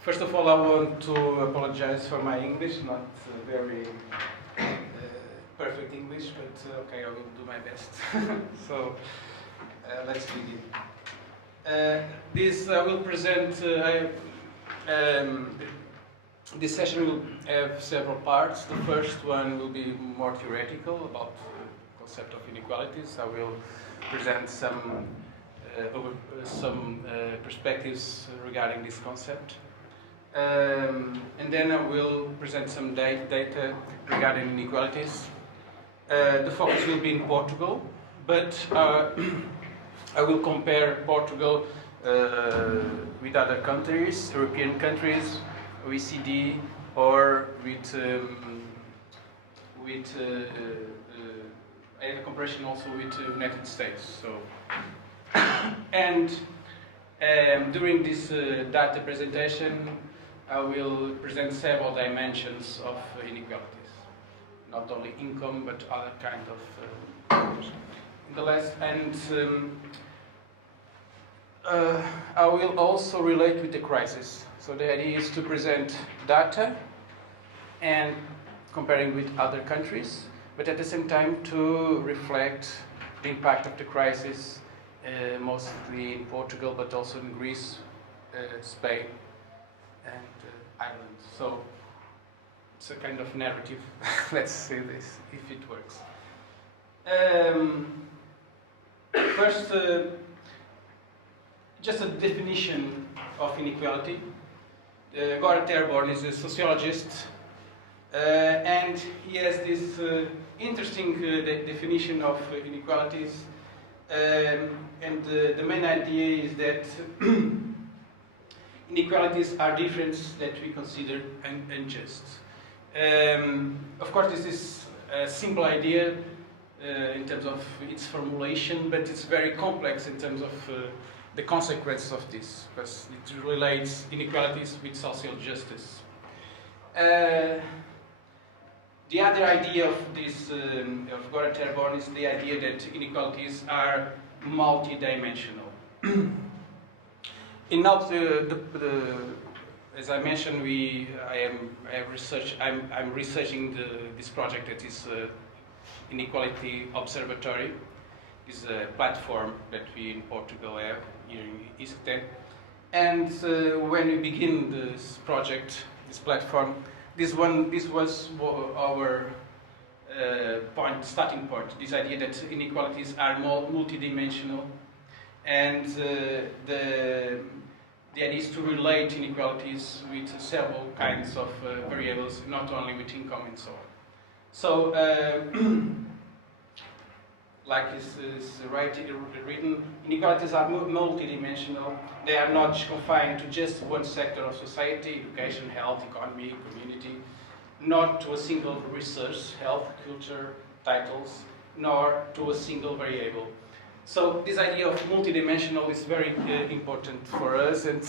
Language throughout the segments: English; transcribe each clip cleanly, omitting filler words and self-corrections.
First of all, I want to apologize for my English, not very perfect English, but okay, I will do my best. So, let's begin. This I will present. This session will have several parts. The first one will be more theoretical about the concept of inequalities. I will present some perspectives regarding this concept. And then I will present some data regarding inequalities. The focus will be in Portugal, but I will compare Portugal with other countries, European countries, OECD, or with I have a comparison also with the United States. So, and during this data presentation, I will present several dimensions of inequalities, not only income but other kind of. In the last, and I will also relate with the crisis. So the idea is to present data and comparing with other countries, but at the same time to reflect the impact of the crisis, mostly in Portugal, but also in Greece, Spain, and Ireland. So it's a kind of narrative. Let's see this, if it works. First, just a definition of inequality. Renato Carmo is a sociologist, and he has this interesting definition of inequalities. And the main idea is that inequalities are differences that we consider unjust. Of course, this is a simple idea in terms of its formulation, but it's very complex in terms of the consequences of this, because it relates inequalities with social justice. The other idea of this, of Renato Carmo, is the idea that inequalities are multidimensional. As I mentioned, I'm researching this project that is Inequality Observatory. It's a platform that we in Portugal have here in ISCTE. And when we begin this project, this platform, this was our starting point. This idea that inequalities are more multidimensional, and the idea is to relate inequalities with several kinds of variables, not only with income and so on. So, like is written, inequalities are multidimensional. They are not confined to just one sector of society, education, health, economy, community, not to a single resource, health, culture, titles, nor to a single variable. So this idea of multidimensional is very important for us, and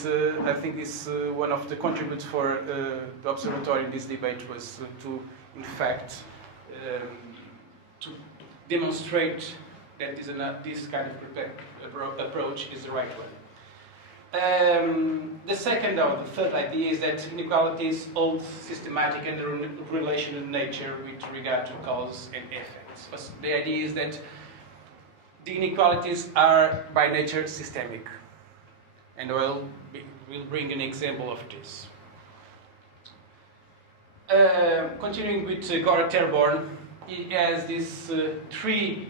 I think this one of the contributors for the observatory in this debate was to, in fact, to demonstrate that this kind of approach is the right one. The second or the third idea is that inequalities hold systematic and relational nature with regard to cause and effects. But the idea is that the inequalities are by nature systemic, and we'll bring an example of this. Continuing with Renato Carmo, he has these three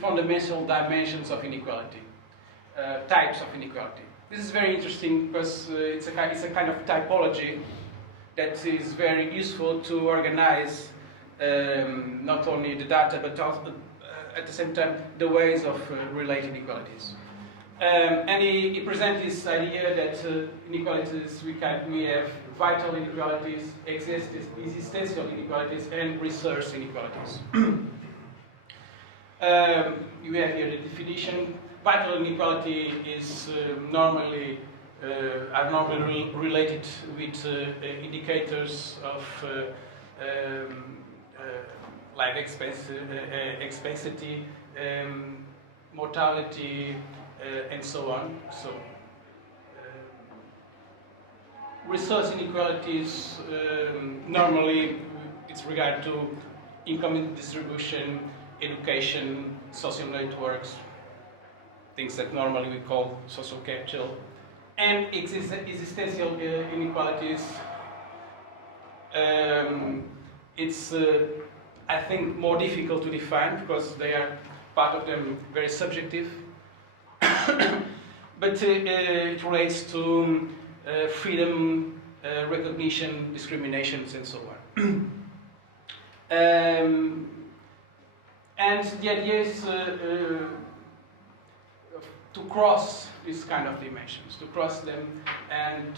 fundamental dimensions of inequality, types of inequality. This is very interesting because it's a kind of typology that is very useful to organize not only the data but also at the same time the ways of relating inequalities. And he presents this idea that inequalities we have vital inequalities, existential inequalities, and resource inequalities. You have here the definition. Vital inequality is normally related with indicators of life expectancy, mortality, and so on. So, resource inequalities, normally it's regard to income distribution, education, social networks, things that normally we call social capital, and existential inequalities. It's, I think, more difficult to define because they are, part of them, very subjective. But it relates to freedom, recognition, discriminations, and so on. And the idea is to cross these kind of dimensions, to cross them and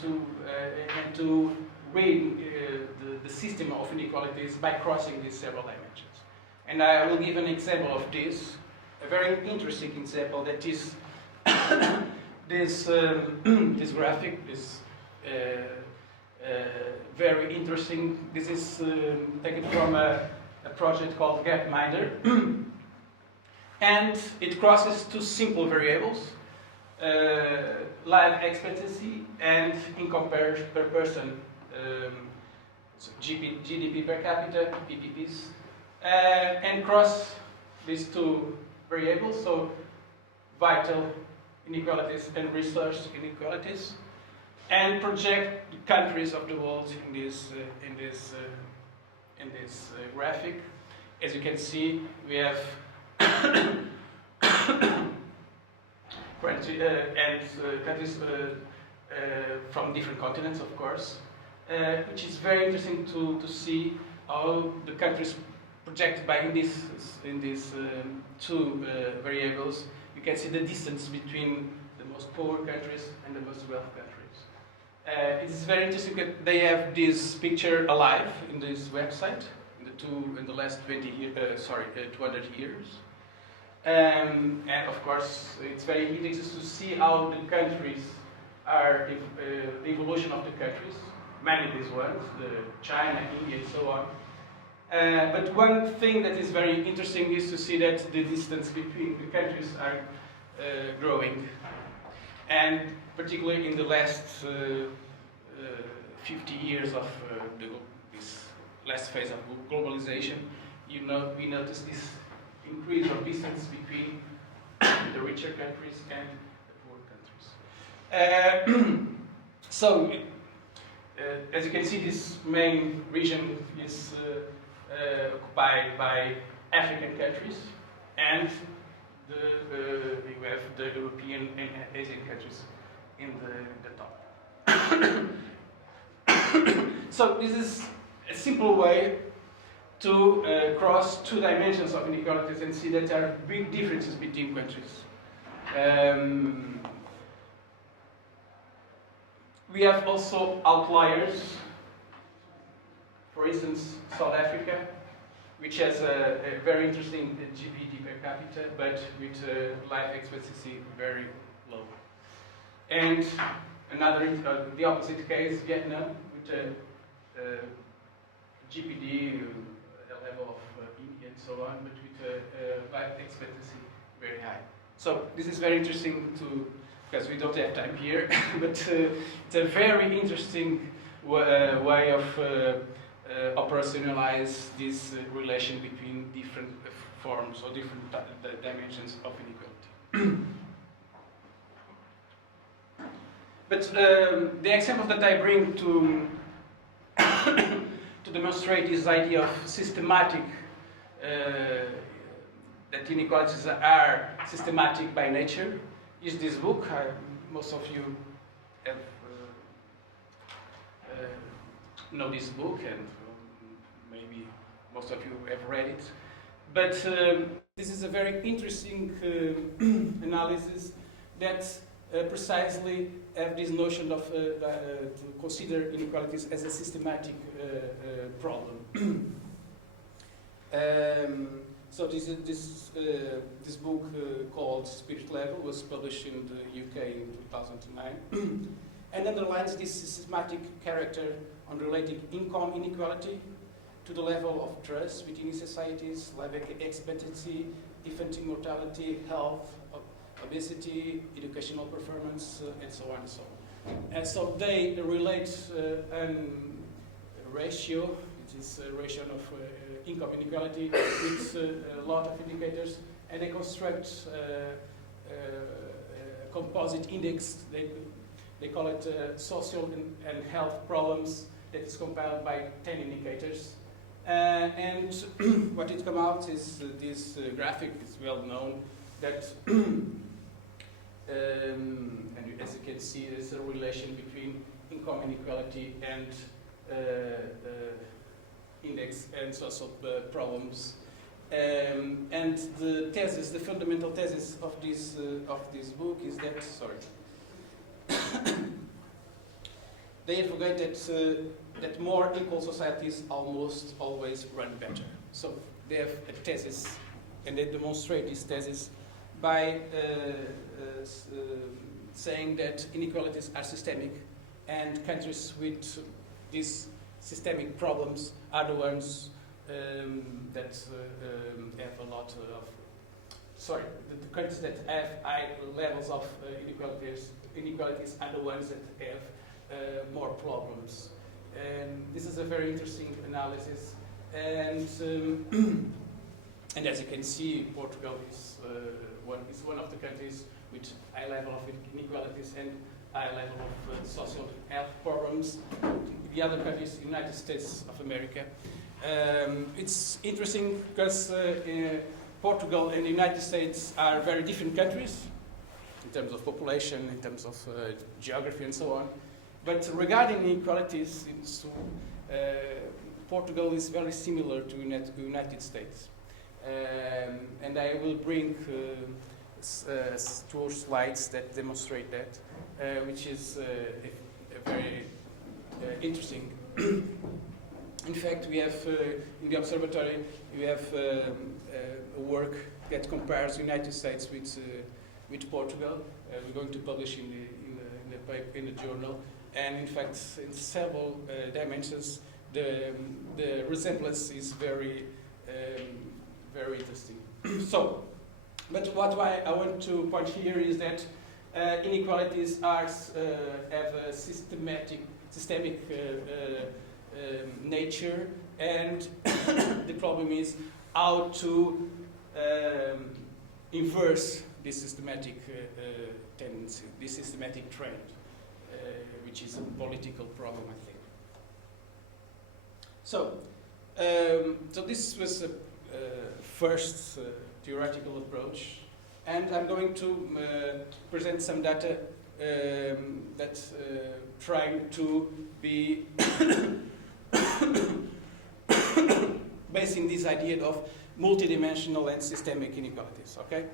to read the system of inequalities by crossing these several dimensions. And I will give an example of this, a very interesting example that is this graphic, this very interesting. This is taken from a project called Gapminder. And it crosses two simple variables, life expectancy and income per person, so GDP per capita, PPPs, and cross these two variables, so vital inequalities and resource inequalities, and project the countries of the world in this graphic. As you can see, we have countries from different continents, of course, which is very interesting to see how the countries projected by in these two variables. You can see the distance between the most poor countries and the most wealthy countries. It is very interesting that they have this picture alive in this website in the last 200 years. And of course, it's very interesting to see how the countries are, the evolution of the countries, many of these ones, China, India, and so on. But one thing that is very interesting is to see that the distance between the countries are growing. And particularly in the last 50 years of this last phase of globalization, we notice this increase of distance between the richer countries and the poor countries. So, as you can see, this main region is occupied by African countries, and we have the European and Asian countries in the top. So this is a simple way to cross two dimensions of inequalities and see that there are big differences between countries. We have also outliers. For instance, South Africa, which has a very interesting GDP per capita, but with life expectancy very low. And another, the opposite case, Vietnam, with a GDP level of India and so on, but with life expectancy very high. So this is very interesting because we don't have time here, but it's a very interesting way of operationalize this relation between different forms or different dimensions of inequality. But the example that I bring to demonstrate this idea of systematic, that inequalities are systematic by nature, is this book. Most of you have know this book, and maybe most of you have read it. But this is a very interesting analysis that precisely have this notion of to consider inequalities as a systematic problem. So this book called Spirit Level was published in the UK in 2009 and underlines this systematic character on relating income inequality to the level of trust within societies, life expectancy, infant mortality, health, obesity, educational performance, and so on and so on. And so they relate a ratio, which is a ratio of income inequality, with a lot of indicators, and they construct a composite index. They call it social and health problems that is compiled by 10 indicators. And what it comes out is this graphic is well known that, and as you can see, there's a relation between income inequality and index and social problems. And the thesis, the fundamental thesis of this book is that, they advocate that more equal societies almost always run better. So they have a thesis, and they demonstrate this thesis by saying that inequalities are systemic, and countries with these systemic problems are the ones that have a lot of, the countries that have high levels of inequalities are the ones that have more problems. And this is a very interesting analysis. And and as you can see, Portugal is one of the countries with high level of inequalities and high level of social health problems. The other countries, United States of America. It's interesting because Portugal and the United States are very different countries in terms of population, in terms of geography and so on. But regarding inequalities, Portugal is very similar to the United States. And I will bring 2 slides that demonstrate that, which is a very interesting. In fact, we have in the observatory, we have a work that compares the United States with Portugal. We're going to publish in the journal. And in fact, in several dimensions, the resemblance is very interesting. So, but what I want to point here is that inequalities have a systemic nature, and the problem is how to inverse this systematic tendency, this systematic trend. Which is a political problem, I think. So, so this was a first theoretical approach, and I'm going to present some data that trying to be basing this idea of multidimensional and systemic inequalities. Okay.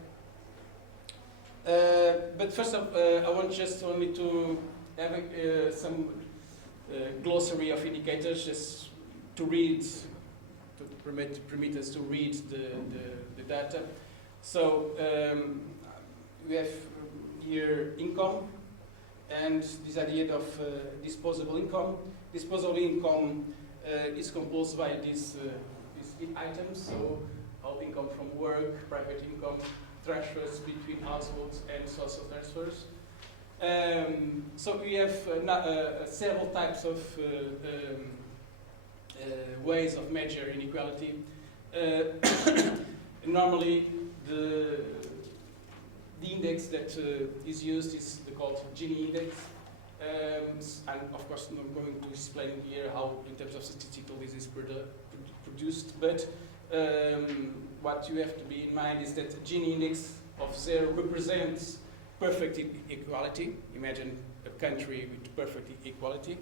But first of I want just only to have some glossary of indicators, just to read, to permit us to read the data. So we have here income, and this idea of disposable income. Disposable income is composed by these items, so all income from work, private income, transfers between households, and social transfers. So we have several types of ways of measure inequality. Normally, the index that is used is called Gini index, and of course I'm going to explain here how, in terms of statistical, this is produced. But what you have to be in mind is that Gini index of 0 represents perfect equality. Imagine a country with perfect equality,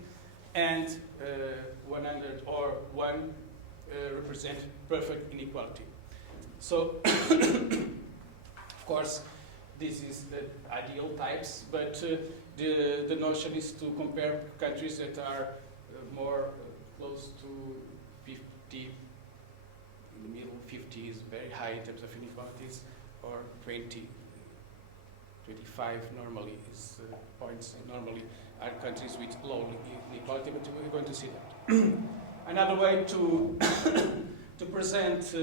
and 100 or 1 represent perfect inequality. So, of course, this is the ideal types, but the notion is to compare countries that are more close to 50, in the middle. 50 is very high in terms of inequalities, or 20, 25 normally is points. Normally are countries with low inequality, but we're going to see that. Another way to to present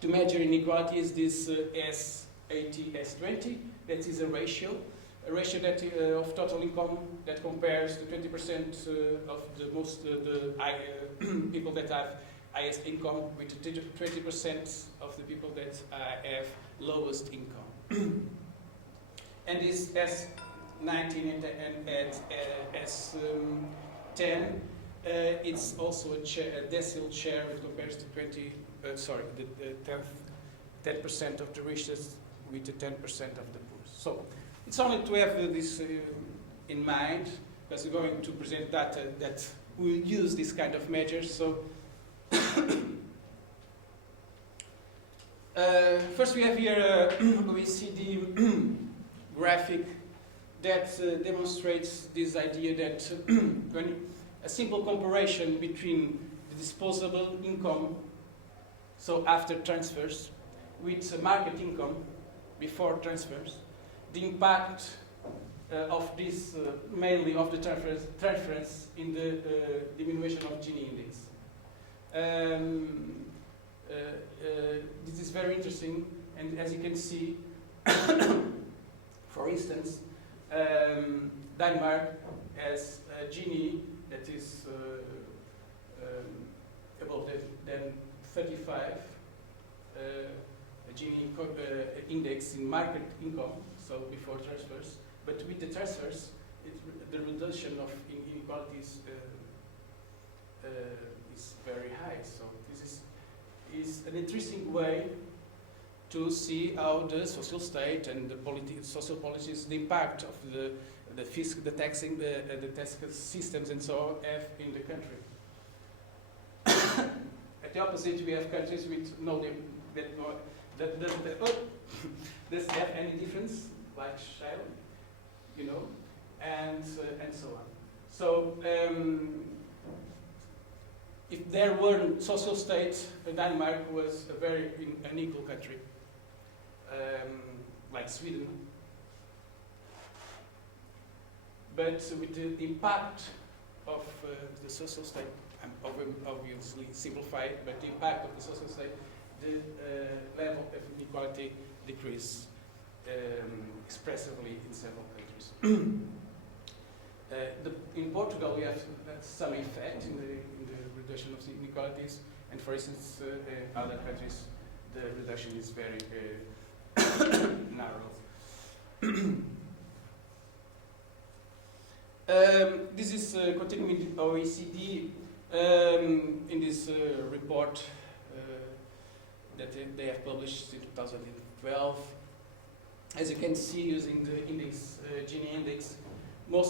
to measure inequality is this CIES-20. That is a ratio that of total income that compares the 20% of the most people that have highest income with the 20% of the people that have lowest income. And this S19 and S10, it's also a decile share that compares to 10% of the richest with the 10% of the poor. So it's only to have this in mind, because we're going to present data that will use this kind of measures. So first we have here an OECD graphic that demonstrates this idea that when a simple comparison between the disposable income, so after transfers, with market income before transfers, the impact of this, mainly of the transference in the diminution of Gini index. This is very interesting, and as you can see, for instance, Denmark has a Gini that is above than 35, a Gini index in market income, so before transfers. But with the transfers, the reduction of inequalities is very high. So this is an interesting way to see how the social state and the social policies, the impact of the taxing, the tax systems and so on have in the country. At the opposite, we have countries with no that doesn't have any difference, like Chile, you know, and so on. So if there weren't social states, Denmark was a very unequal country, like Sweden. But with the impact of the social state, I'm obviously simplified, but the impact of the social state, the level of inequality decreased expressively in several countries. In Portugal, we have some effect in the reduction of the inequalities, and for instance, in other countries, the reduction is very narrow. This is continuing with OECD in this report that they have published in 2012. As you can see, using the index, Gini index,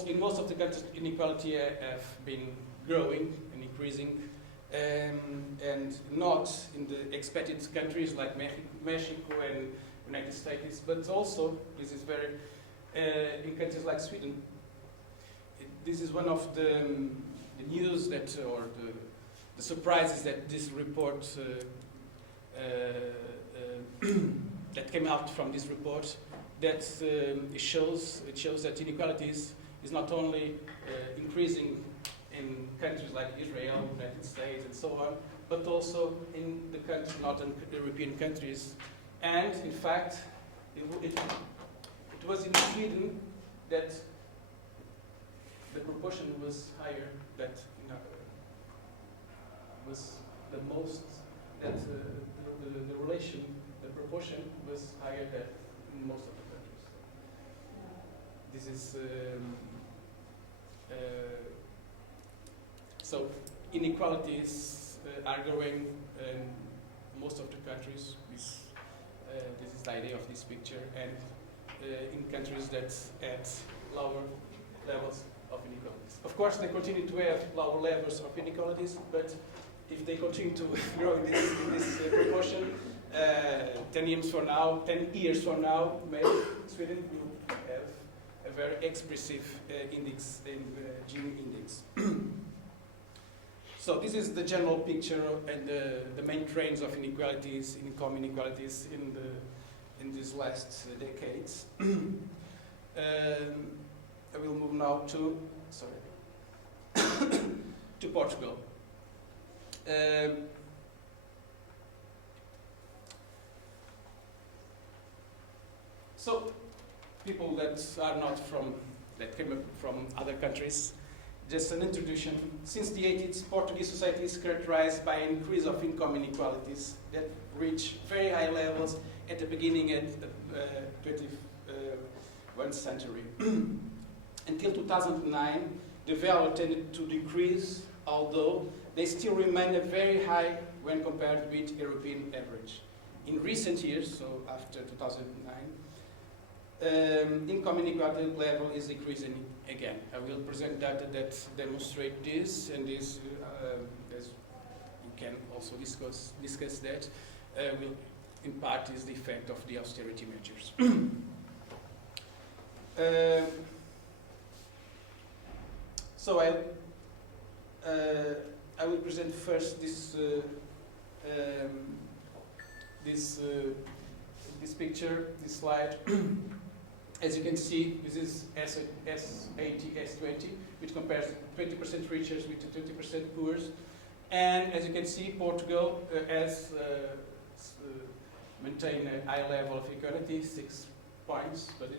in most of the countries, inequality have been growing and increasing, and not in the expected countries like Mexico and United States, but also, this is very, in countries like Sweden. This is one of the news that, or the surprises that this report, that came out from this report, that it shows that inequalities is not only increasing in countries like Israel, United States, and so on, but also in the northern European countries. And in fact, it was in Sweden that the proportion was higher, that was the most, that the relation, the proportion was higher than in most of the countries. This is, so inequalities are growing in most of the countries. This is the idea of this picture, and in countries that at lower levels of inequalities. Of course, they continue to have lower levels of inequalities, but if they continue to grow in this proportion, 10 years from now, maybe Sweden will have a very expressive index, Gini index. So this is the general picture and the main trends of inequalities, income inequalities in these last decades. I will move now to to Portugal. So, people that are not from, that came from other countries, just an introduction. Since the 80s, Portuguese society is characterized by an increase of income inequalities that reach very high levels at the beginning of the 21st century. Until 2009, the value tended to decrease, although they still remain very high when compared with European average. In recent years, so after 2009, income inequality level is decreasing again. I will present data that demonstrate this, and this, as you can also discuss that, will in part is the effect of the austerity measures. So I will present first this this picture, this slide. As you can see, this is ISCTE-IUL, which compares 20% richer with 20% poor. And as you can see, Portugal has maintained a high level of equality, 6 points, but the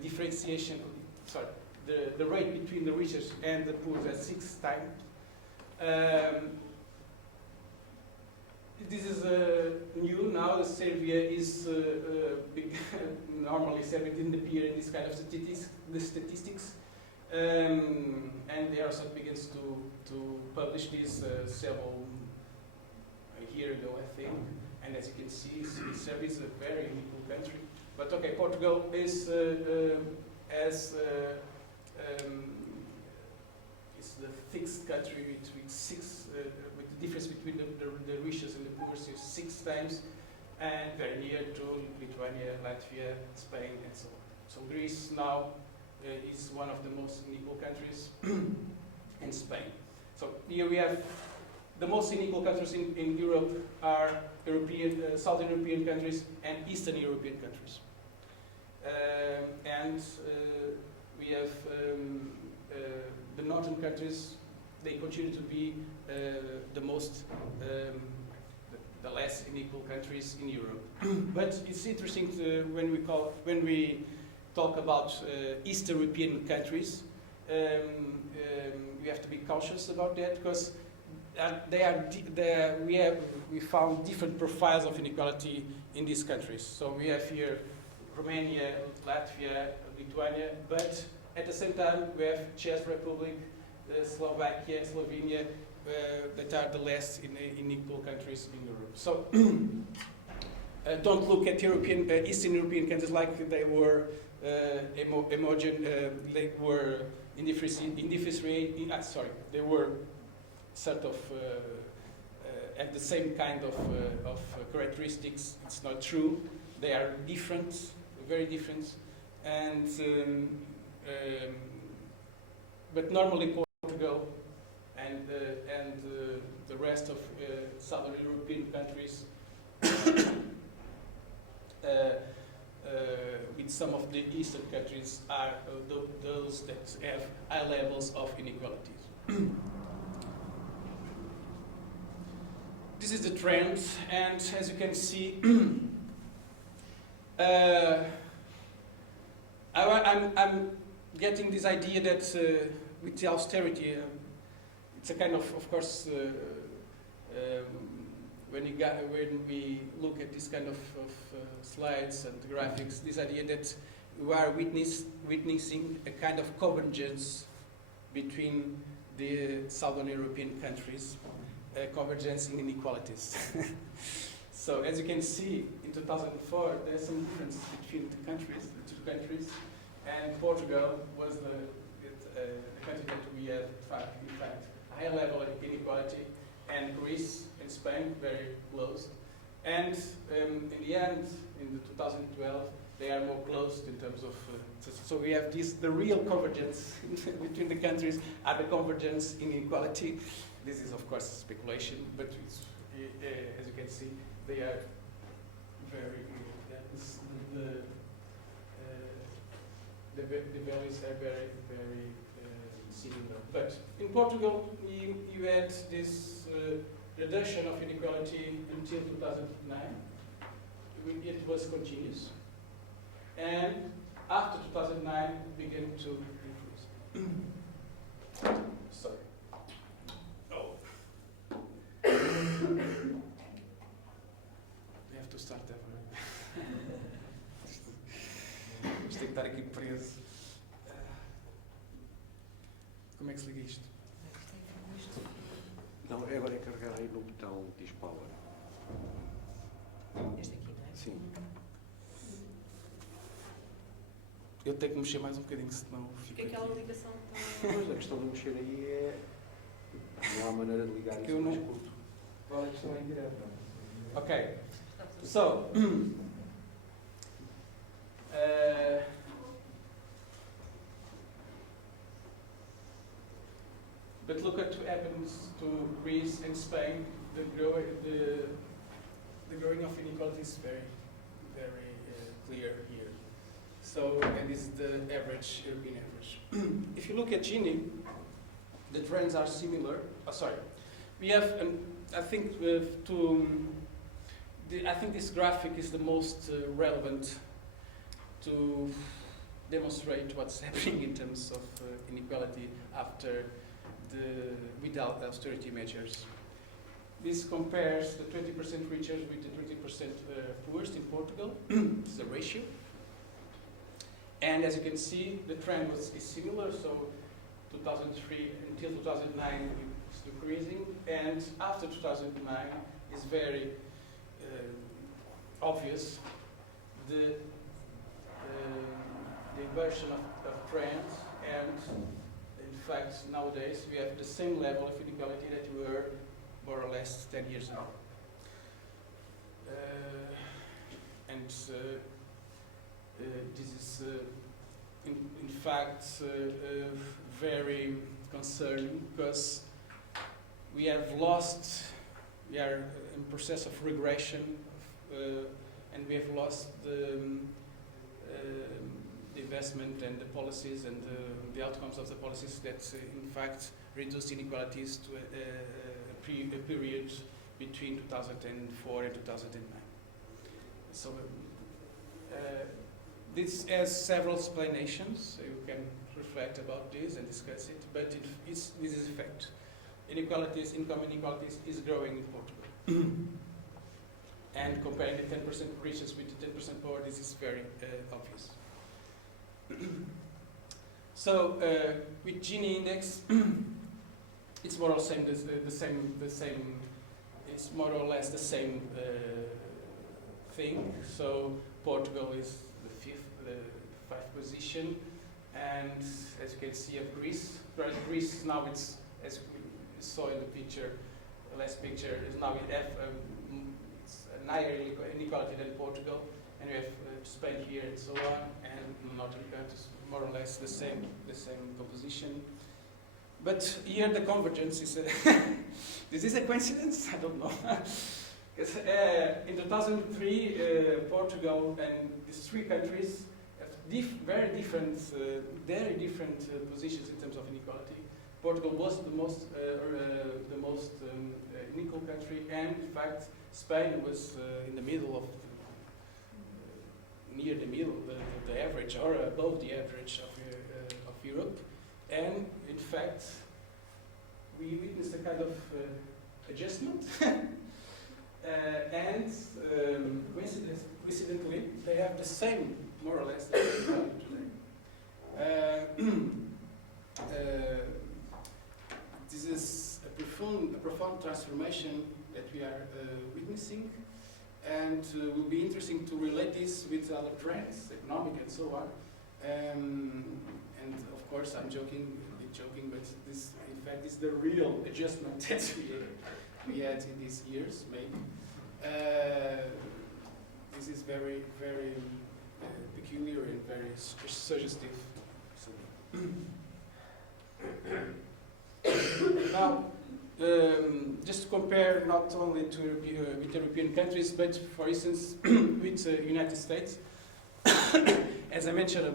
differentiation, sorry, the rate between the richest and the poor is 6 times. This is new now. Serbia is normally Serbia didn't appear in this kind of statistics, and they also begins to publish this several year ago, I think. And as you can see, Serbia is a very unequal country. But okay, Portugal is is the 6th country with 6. With the difference between the richest and the poor is 6 times, and very near to Lithuania, Latvia, Spain, and so on. So Greece now is one of the most unequal countries, and Spain. So here we have the most unequal countries in Europe are Southern European countries and Eastern European countries. We have the northern countries. They continue to be the less unequal countries in Europe. But it's interesting when we talk about East European countries, we have to be cautious about that, because we found different profiles of inequality in these countries. So we have here Romania, Latvia, Lithuania, but at the same time we have Czech Republic, Slovakia, Slovenia, that are the less unequal countries in Europe. So don't look at Eastern European countries like they were they were they were sort of have the same kind of characteristics. It's not true. They are different, very different, and but normally Portugal and the rest of Southern European countries, with some of the Eastern countries, are those that have high levels of inequalities. This is the trend, and as you can see, I'm getting this idea that with the austerity, it's a kind of course, when we look at this kind of slides and graphics, this idea that we are witnessing a kind of convergence between the Southern European countries, convergence in inequalities. So as you can see, in 2004, there's some difference between the two countries, and Portugal was the country that we have, in fact, a high level of inequality, and Greece and Spain very close. And in the end, in 2012, they are more closed in terms of. So we have the real convergence between the countries, are the convergence in inequality. This is, of course, speculation, but it's, as you can see, they are very. The values are very, very similar. But in Portugal, you had this reduction of inequality until 2009. It was continuous. and after 2009 began to increase. Sorry. Oh. We have to start that way. Vamos ter que estar aqui preso. Como é que se liga isto? Não, agora é carregar aí no botão que diz power. Este aqui, não é? Sim. Eu tenho que mexer mais um bocadinho, senão Porque fica aquela aqui. ligação está... Mas a questão de mexer aí é... Não há maneira de ligar Que isso eu mais não- curto. Qual é a questão em direto? Ok. So, but look at what happens to Greece and Spain. The growing of inequality is very clear here. So, and this is the average, European average. If you look at Gini, the trends are similar. Oh, sorry. We have, I think, I think this graphic is the most relevant to demonstrate what's happening in terms of inequality after without austerity measures. This compares the 20% richer with the 20% poorest in Portugal. This is a ratio. And as you can see, the trend is similar. So 2003 until 2009 it's decreasing, and after 2009 is very obvious the inversion of trends, and in fact nowadays we have the same level of inequality that we were more or less 10 years ago. This is in fact very concerning, because we are in process of regression, and we have lost the investment and the policies and the outcomes of the policies that in fact reduced inequalities to a period between 2004 and 2009. So this has several explanations, so you can reflect about this and discuss it, but this is a fact. Inequalities, income inequalities is growing in Portugal. And comparing the 10% riches with the 10% poor, this is very obvious. So with Gini index, it's more or less the same. It's more or less the same thing. So Portugal is the fifth position, and as you can see, of Greece. Greece now it's, as we saw in the picture, the last picture, is now it's a higher inequality than Portugal, and we have Spain here and so on, and Northern countries more or less the same composition. But here the convergence is this is a coincidence? I don't know. Because in 2003, Portugal and these three countries have very different positions in terms of inequality. Portugal was the most unequal country, and in fact, Spain was in the middle of near the middle, the average, or above the average of Europe. And in fact, we witnessed a kind of adjustment. And coincidentally, they have the same, more or less, the same value today. This is a profound transformation that we are witnessing, and will be interesting to relate this with other trends, economic and so on. And of course, I'm joking, but this, in fact, is the real adjustment that we had in these years, maybe. This is very, very peculiar and very suggestive. Now, just to compare not only with European countries, but for instance with the United States. As I mentioned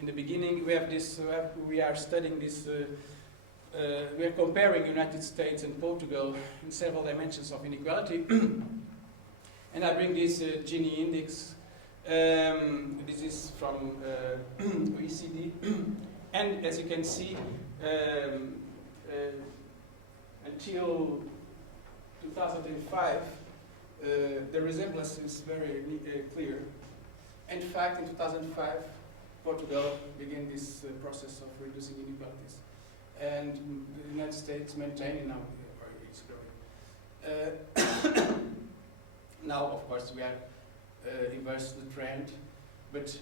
in the beginning, we have this. We are studying this. We are comparing United States and Portugal in several dimensions of inequality. And I bring this Gini index This is from OECD, and as you can see, until 2005, the resemblance is very clear. In fact, in 2005, Portugal began this process of reducing inequalities, and the United States maintained now it's growing. Now, of course, we are reversed the trend, but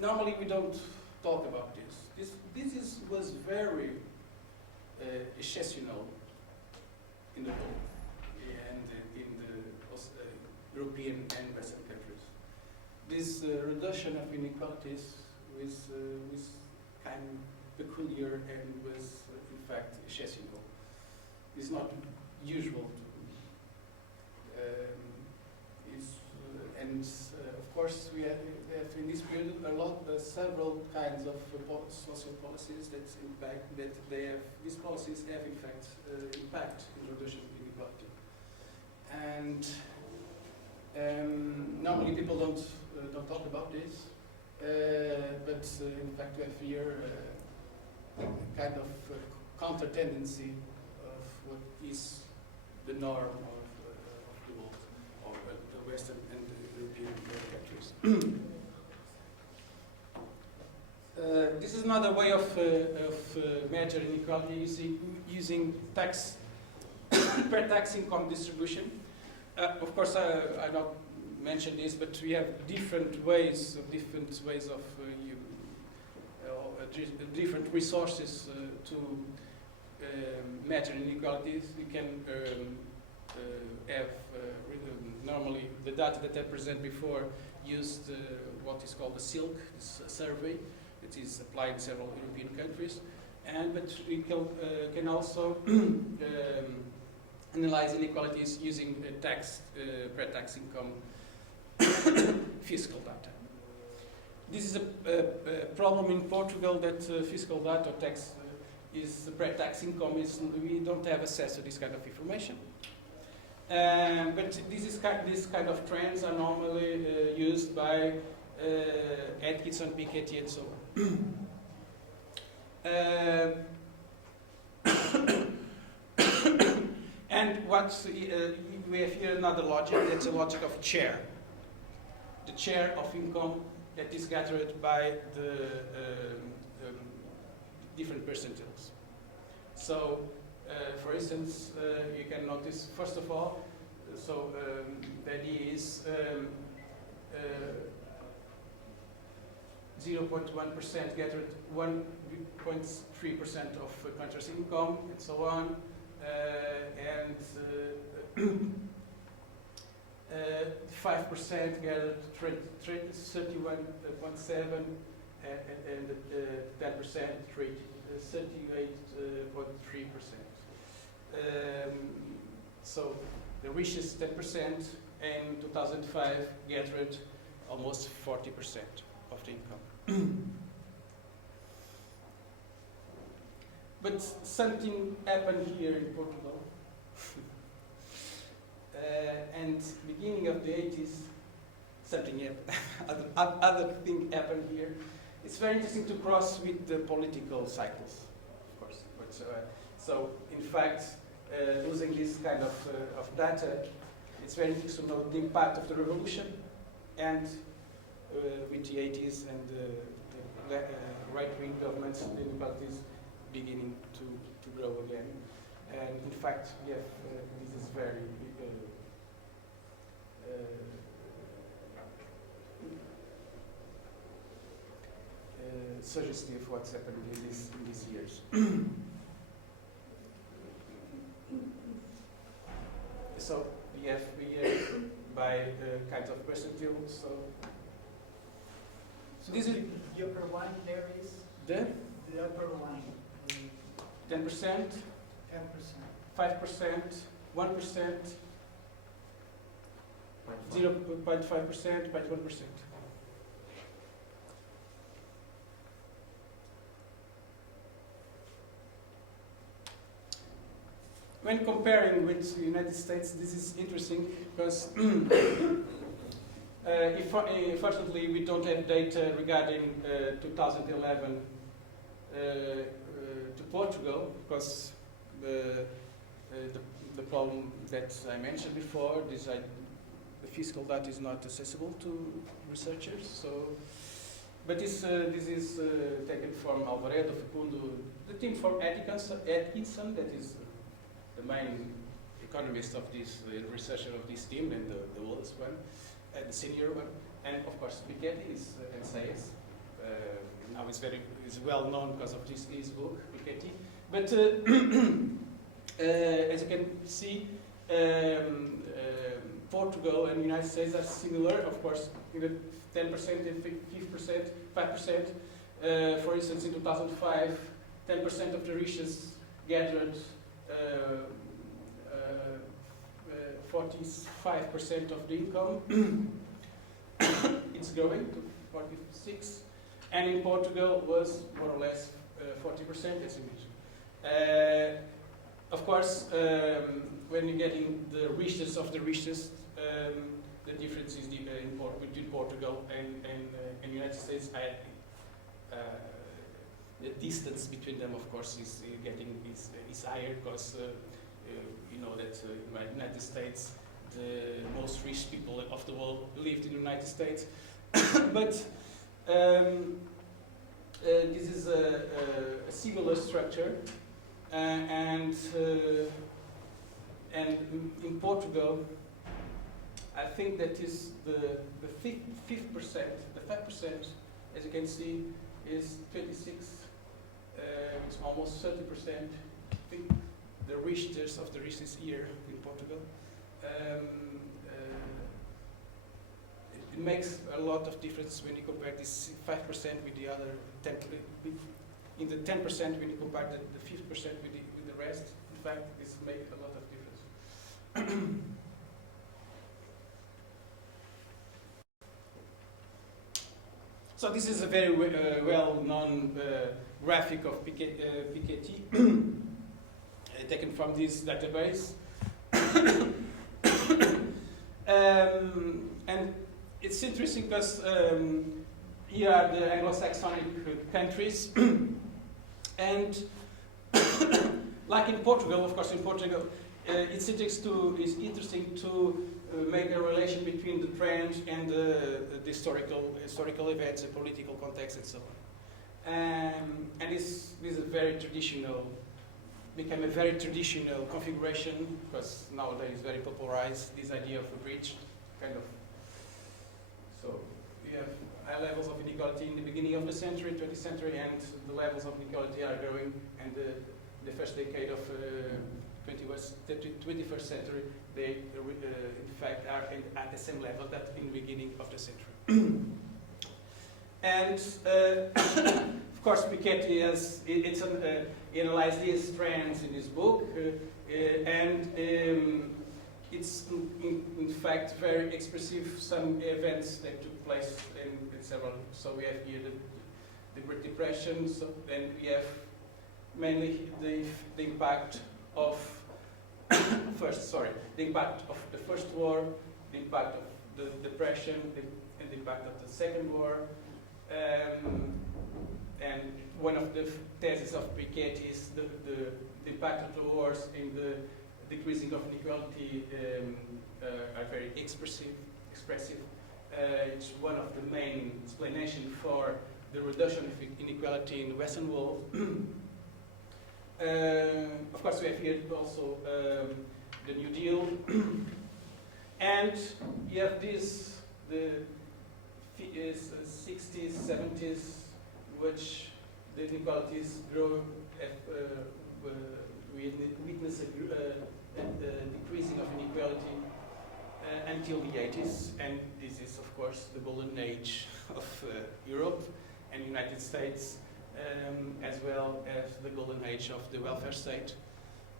normally we don't talk about this. This was very exceptional in the world and in the European and Western countries. This reduction of inequalities was kind of peculiar and was in fact exceptional. It's not usual to of course, we have in this period several kinds of social policies that impact. These policies have in fact impact in reduction of inequality. And normally people don't talk about this, but in fact we have here kind of counter tendency of what is the norm of the world, of the Western and the European countries. This is another way of measuring inequality using tax per tax income distribution. Of course, I don't mention this, but we have different ways of different resources to measure inequalities. You can have normally the data that I presented before used what is called the CIEL survey. It is applied in several European countries, but we can also analyze inequalities using per tax income fiscal data. This is a problem in Portugal that fiscal data or tax is per tax income we don't have access to this kind of information. But this kind of trends are normally used by Atkinson, Piketty, and so on. And what we have here another logic, that's a logic of share. The share of income that is gathered by the different percentiles. So, for instance, you can notice, first of all, the idea is 0.1% gathered 1.3% of country's income, and so on, and 5% gathered 31.7%, and 10% 38.3%. So the richest 10% in 2005 gathered almost 40% of the income. But something happened here in Portugal. And beginning of the 80s, something happened. other thing happened here. It's very interesting to cross with the political cycles, of course. But, so, in fact, using this kind of data, it's very interesting to know the impact of the revolution and with the 80s and the right-wing governments, the inequalities beginning to grow again. And in fact, we have, this is very suggestive of what's happened in these years. So we have by kinds of percentiles. So this is the upper line. There is the upper line. 10%, 10%, 5%, 1%, 0.5%, 0.1%. When comparing with the United States, this is interesting because Unfortunately, we don't have data regarding 2011 to Portugal because the problem that I mentioned before, the fiscal data is not accessible to researchers. So, but this is taken from Alvaredo, Facundo, the team from Atkinson, that is the main economist of this, researcher of this team, and the oldest one, and the senior one, and of course Piketty is and CIES. Now it's well known because of his book, Piketty. But as you can see, Portugal and the United States are similar, of course, in the 10% and 5%. For instance, in 2005, 10% of the riches gathered 45% of the income. It's growing to 46%, and in Portugal was more or less 40%, as you mentioned. Of course, when you're getting the richest of the richest, the difference is between Portugal and the United States. The distance between them, of course, is higher because you know that in the United States, the most rich people of the world lived in the United States. But this is a similar structure, and in Portugal, I think that is the 5%, as you can see, is 26. It's almost 30%. I think the richest of the richest here in Portugal. It makes a lot of difference when you compare this 5% with the other 10%. In the 10% when you compare the 5% with the rest, in fact, this makes a lot of difference. So this is a very well-known graphic of Piketty, taken from this database. And it's interesting because here are the Anglo-Saxonic countries, and like in Portugal, of course, in Portugal, it's interesting to make a relation between the trend and the historical events, the political context, and so on. And this is a very traditional, became a very traditional configuration because nowadays very popularized this idea of a bridge, kind of. So we have high levels of inequality in the beginning of the century, 20th century, and the levels of inequality are growing, and the first decade of 21st century, they in fact are at the same level that in the beginning of the century. And of course, Piketty has he analyzed these trends in his book, and it's in fact very expressive. Some events that took place in several. So we have here the Great Depression. So then we have mainly the impact of the impact of the First War, the impact of the Depression, and the impact of the Second War. And one of the theses of Piketty is the impact of the wars in the decreasing of inequality are very expressive. It's one of the main explanations for the reduction of inequality in the Western world. Of course, we have here also the New Deal, and you have the 60s, 70s, which the inequalities grow. We witness a decreasing of inequality until the 80s, and this is, of course, the golden age of Europe and United States. As well as the golden age of the welfare state.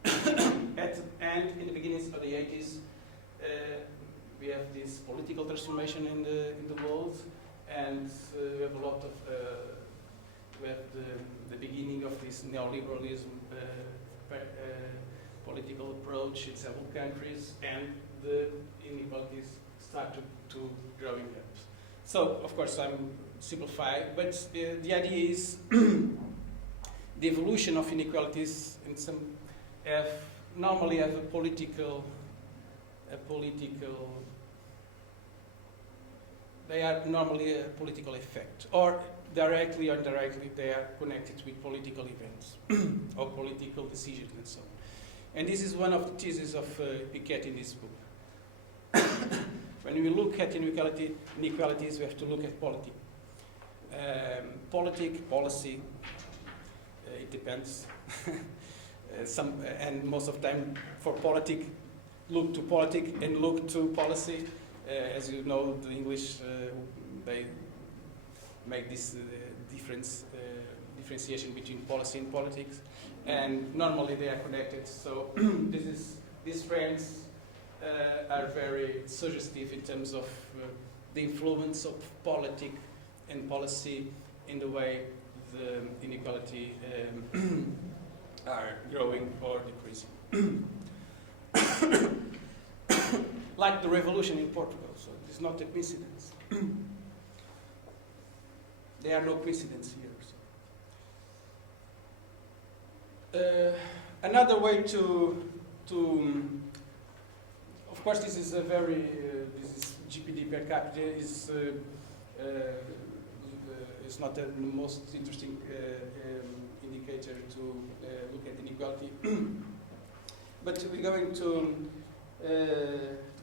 And in the beginnings of the 80s, we have this political transformation in the world, and we have a lot of we have the beginning of this neoliberalism political approach in several countries, and the inequalities start to growing up. So, of course, I'm simplifying, but the idea is the evolution of inequalities in some normally have a political, they are normally a political effect, or directly or indirectly they are connected with political events or political decisions and so on. And this is one of the theses of Piketty in this book. When we look at inequalities, we have to look at polity. Policy, it depends. And most of the time for look to politic and look to policy. As you know, the English, they make this differentiation between policy and politics, and normally they are connected. So these trends are very suggestive in terms of the influence of politics and policy in the way the inequality are growing or decreasing. Like the revolution in Portugal, so it's not a coincidence. There are no coincidences here. Another way to of course, this is a very this is GPD per capita is not the most interesting indicator to look at inequality, but we're going to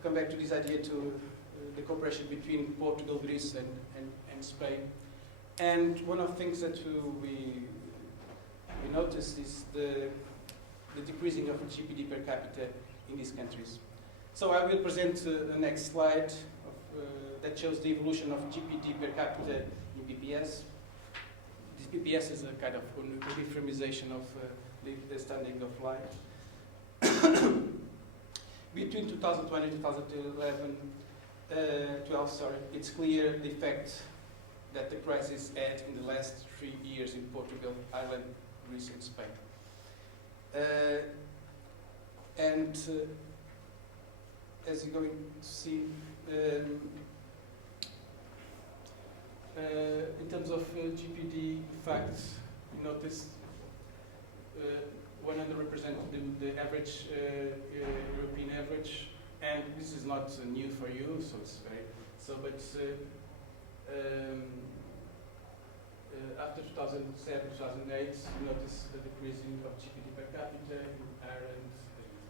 come back to this idea to the cooperation between Portugal, Greece, and Spain. And one of the things that we noticed is the decreasing of GDP per capita in these countries. So I will present the next slide that shows the evolution of GDP per capita in PPS. This PPS is a kind of uniformization of the standard of life. Between 2020 and 2011, it's clear the effect that the crisis had in the last 3 years in Portugal, Ireland, Greece, and Spain. As you're going to see, in terms of GPD facts, you notice 100 represent the average, European average, and this is not new for you, so it's very, but after 2007, 2008, you notice the decreasing of GDP per capita in Ireland,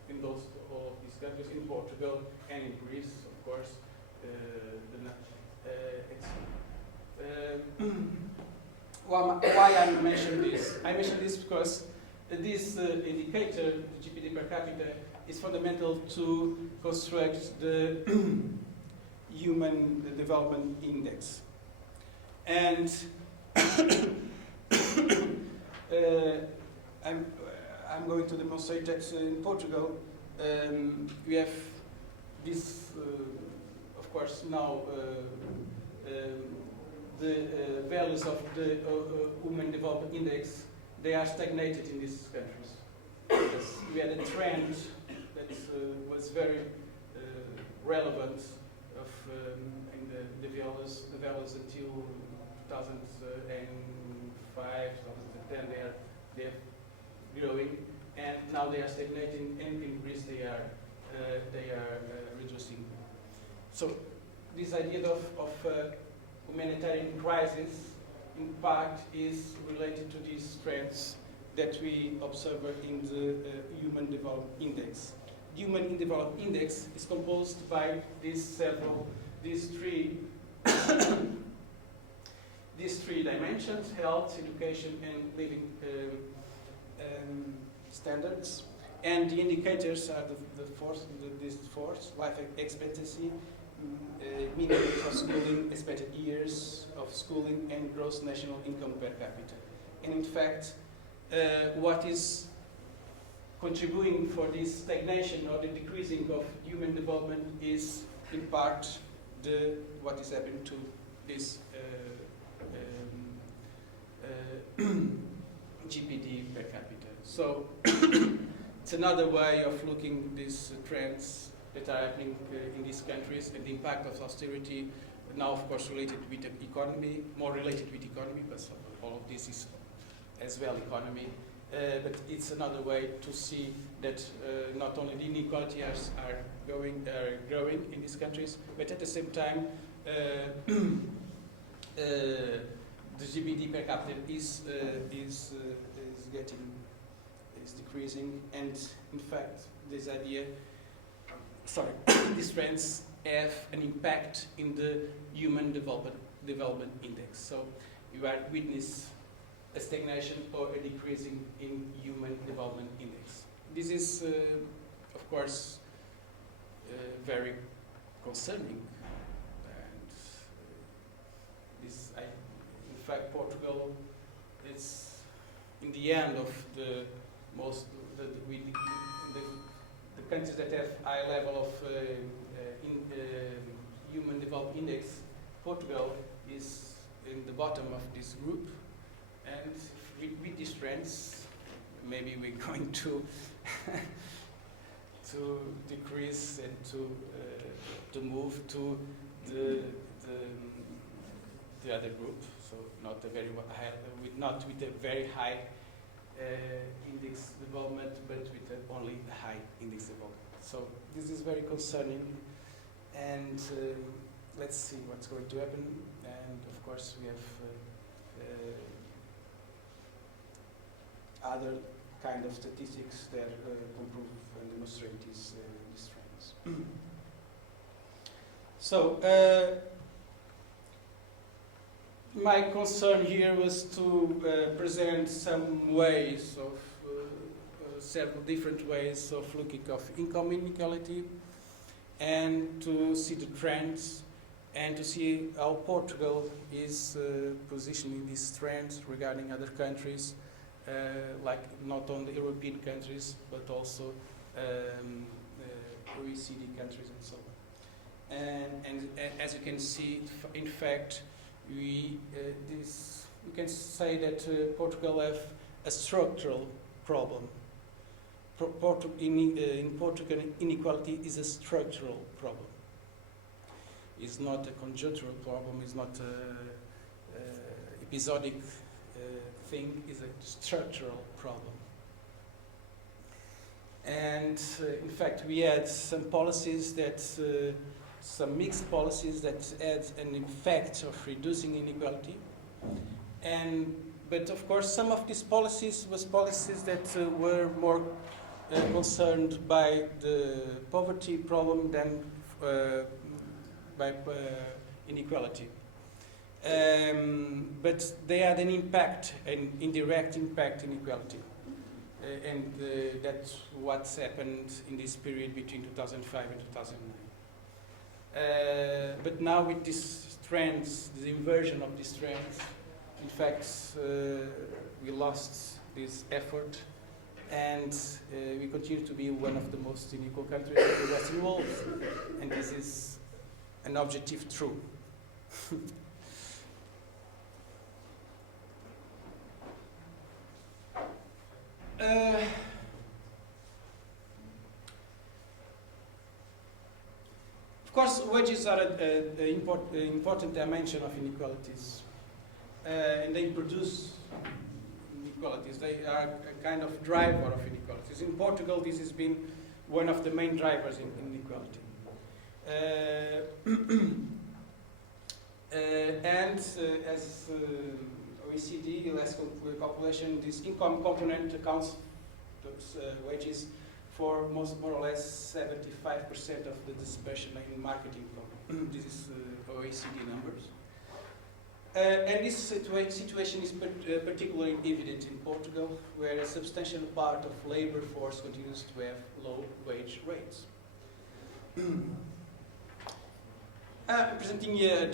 in all of these countries, in Portugal and in Greece, of course. Why I mention this? I mention this because this indicator, the GDP per capita, is fundamental to construct the Human Development Index. And I'm going to demonstrate that in Portugal we have this, of course, now the values of the Human Development Index, they are stagnated in these countries. Because we had a trend that was very relevant of in the values until 2005, 2010. They are growing, and now they are stagnating, and in Greece they are reducing. So this idea of humanitarian crisis, in fact, is related to these trends that we observe in the Human Development Index. The Human Development Index is composed by these three dimensions: health, education, and living standards. And the indicators are these four: life expectancy, mean age of schooling, expected years of schooling, and gross national income per capita. And in fact, what is contributing for this stagnation or the decreasing of human development is, in part, what is happening to this GPD per capita. So it's another way of looking at these trends that are happening in these countries, and the impact of austerity, now of course related with the economy, more related with economy, but all of this is as well economy. But it's another way to see that not only the inequalities are growing in these countries, but at the same time the GDP per capita is decreasing, and in fact this idea, these trends have an impact in the Human Development Index. So you are witness a stagnation or a decreasing in Human Development Index. This is, of course, very concerning. And in fact, Portugal is in the end of the countries that have high level of Human Development Index. Portugal is in the bottom of this group. And with these trends, maybe we're going to to decrease and to move to the other group. So not a very high, not with a very high index development, but with only a high index development. So this is very concerning, and let's see what's going to happen. And of course, we have other kind of statistics that improve and demonstrate these trends. So my concern here was to present some ways of several different ways of looking at income inequality, and to see the trends, and to see how Portugal is positioning these trends regarding other countries, like not only European countries, but also OECD countries and so on. And as you can see, in fact, we can say that Portugal have a structural problem. In Portugal, inequality is a structural problem. It's not a conjunctural problem. It's not a episodic thing. Is a structural problem. And in fact, we had some policies that, some mixed policies that had an effect of reducing inequality. But of course, some of these policies was policies that were more concerned by the poverty problem than by inequality. But they had an impact, an indirect impact in equality. And that's what's happened in this period between 2005 and 2009. But now with these trends, the inversion of these trends, in fact, we lost this effort, and we continue to be one of the most unequal countries in the Western world. And this is an objective truth. Of course, wages are an important dimension of inequalities, and they produce inequalities. They are a kind of driver of inequalities. In Portugal, this has been one of the main drivers in inequality. And as OECD, last calculation, this income component accounts those wages for more or less 75% of the dispersion in market income. This is OECD numbers. And this situation is particularly evident in Portugal, where a substantial part of labor force continues to have low wage rates. I'm presenting a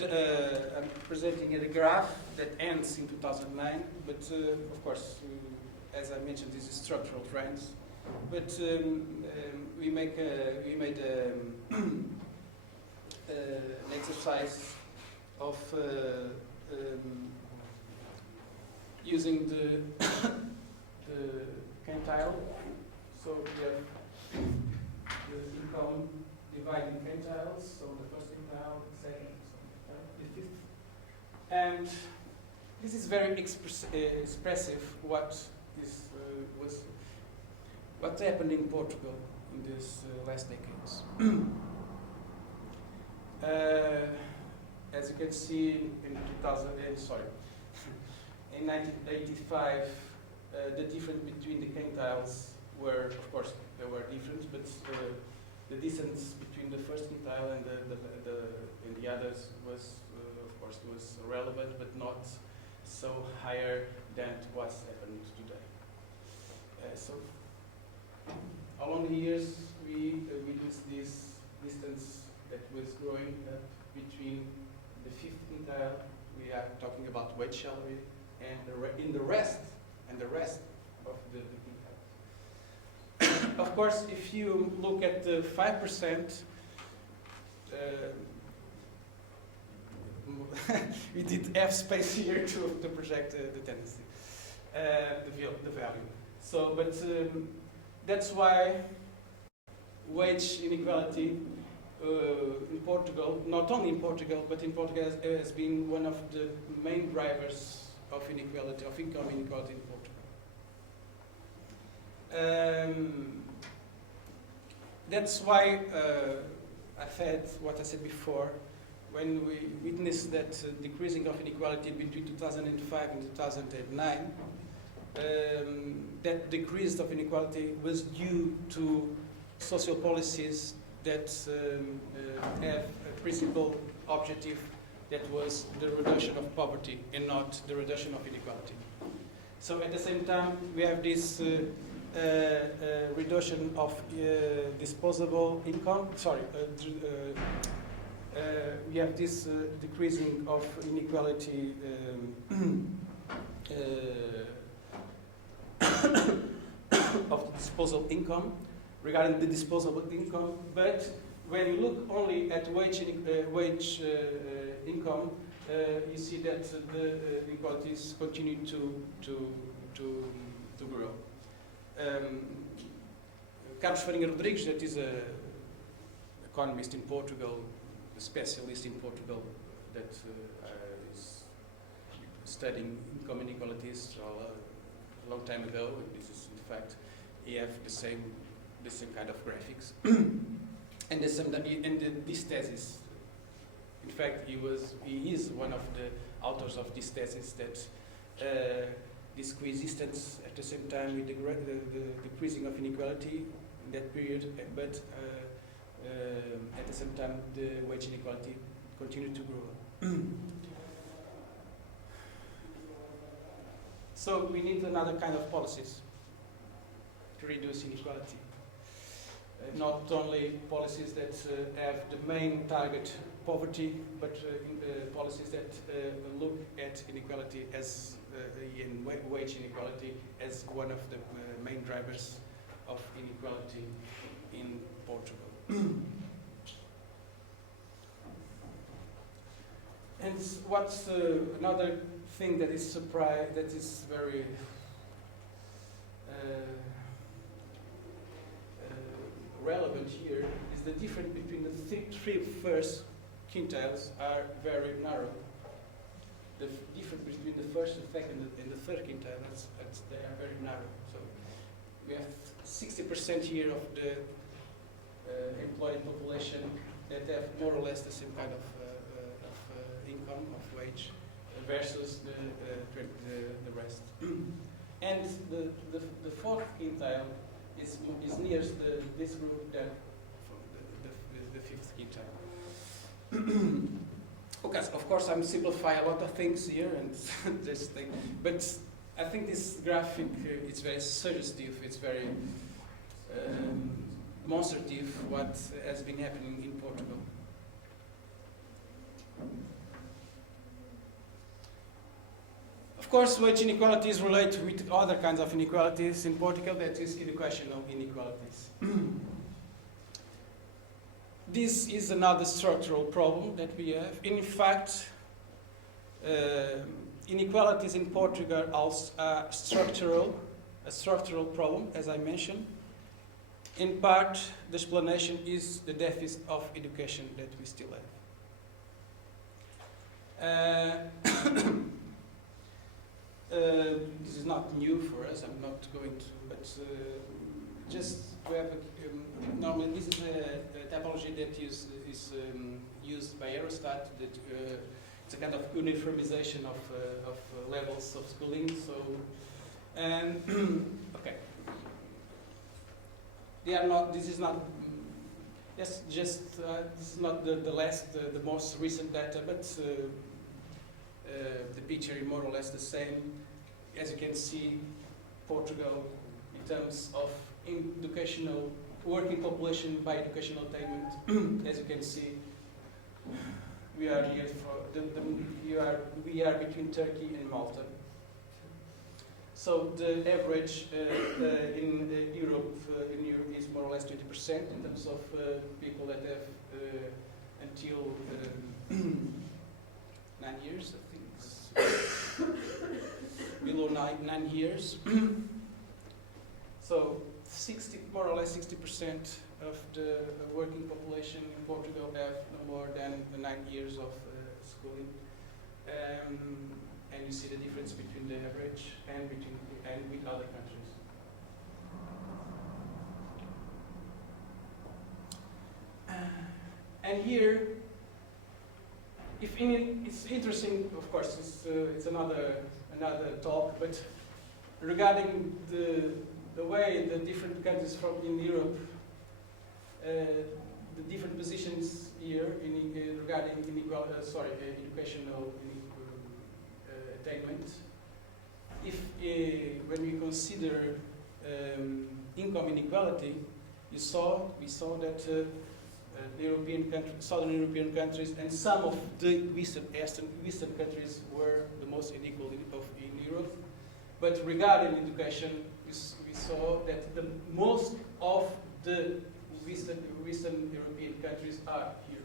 graph that ends in 2009, but of course, as I mentioned, this is structural trends. But we made an exercise of using the quintile. So we have the income dividing quintiles, so the first quintile, the second, so the fifth. And this is very expressive what what happened in Portugal in these last decades. As you can see in 1985, the difference between the quintiles were, of course, there were different, but the distance between the first quintile and the others was, of course, was relevant, but not so higher than what's happened today. So, along the years, we witnessed this distance that was growing up between the fifth quintile, we are talking about wage salary, and the rest of the quintiles. Of course, if you look at the 5%, we did have space here to project the tendency, the value. So, but that's why wage inequality in Portugal, not only in Portugal, but in Portugal has been one of the main drivers of inequality, of income inequality in Portugal. That's why I said what I said before. When we witnessed that decreasing of inequality between 2005 and 2009, that decrease of inequality was due to social policies that have a principal objective that was the reduction of poverty and not the reduction of inequality. So at the same time, we have this reduction of disposable income, we have this decreasing of inequality of the disposable income, regarding the disposable income, but when you look only at wage income, you see that the inequalities continue to grow. Carlos Farinha Rodrigues, that is an economist in Portugal, a specialist in Portugal, that is studying income inequalities a long time ago. This is, in fact, he have the same kind of graphics, and this thesis. In fact, he is one of the authors of this thesis that this coexistence at the same time with the decreasing of inequality in that period, but at the same time the wage inequality continued to grow. So we need another kind of policies to reduce inequality. Not only policies that have the main target poverty, but policies that look at inequality as in wage inequality as one of the main drivers of inequality in Portugal. And what's another thing that is very relevant here is the difference between the three first quintiles are very narrow. The difference between the first, the second, and the third quintile, they are very narrow. So we have 60% here of the employed population that have more or less the same kind of income, of wage, versus the rest. And the fourth quintile is near this group than the fifth quintile. Okay, of course I'm simplifying a lot of things here and this thing, but I think this graphic it's very suggestive, it's very demonstrative what has been happening in Portugal. Of course, wage inequalities relate with other kinds of inequalities in Portugal, that is educational inequalities. This is another structural problem that we have. In fact, inequalities in Portugal are a structural problem, as I mentioned. in part, the explanation is the deficit of education that we still have. This is not new for us, I'm not going to, but just we have normally this is a typology that is used by Eurostat, that it's a kind of uniformization of levels of schooling. So, okay, they are not. This is not. Yes, just this is not the most recent data, but the picture is more or less the same. As you can see, Portugal, in terms of educational working population by educational attainment, as you can see, we are here for we are between Turkey and Malta. So the average in Europe is more or less 20% in terms of people that have until 9 years. I think it's below 9 years. So more or less 60% of the working population in Portugal have no more than 9 years of schooling. And you see the difference between the average and with other countries. And here, it's interesting. Of course, it's another talk. But regarding the way the different countries in Europe, the different positions here regarding educational attainment. When we consider income inequality, we saw that Southern European countries and some of the Western countries were the most unequal in Europe. But regarding education, we saw that the most of the Western European countries are here.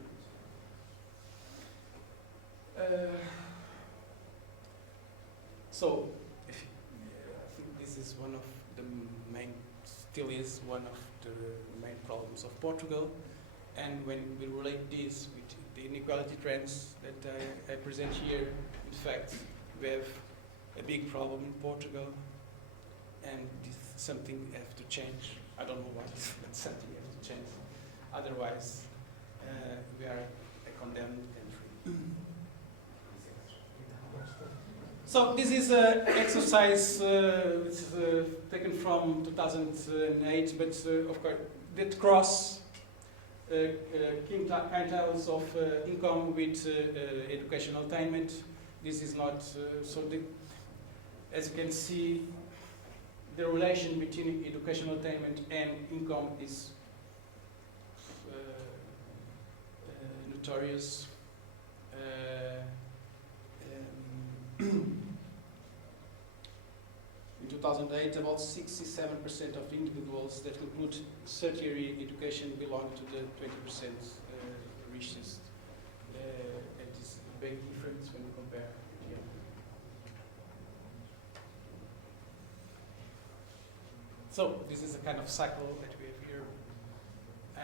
So, I think this is one of the still is one of the main problems of Portugal. And when we relate this with the inequality trends that I present here, in fact, we have a big problem in Portugal, and this something has to change. I don't know what, but something has to change. Otherwise, we are a condemned country. So this is an exercise which is taken from 2008, but of course that cross quintiles of income with educational attainment. This is not as you can see, the relation between educational attainment and income is notorious. In 2008, about 67% of individuals that conclude tertiary education belong to the 20% richest. And it's a big difference when you compare here. So this is a kind of cycle that we have here.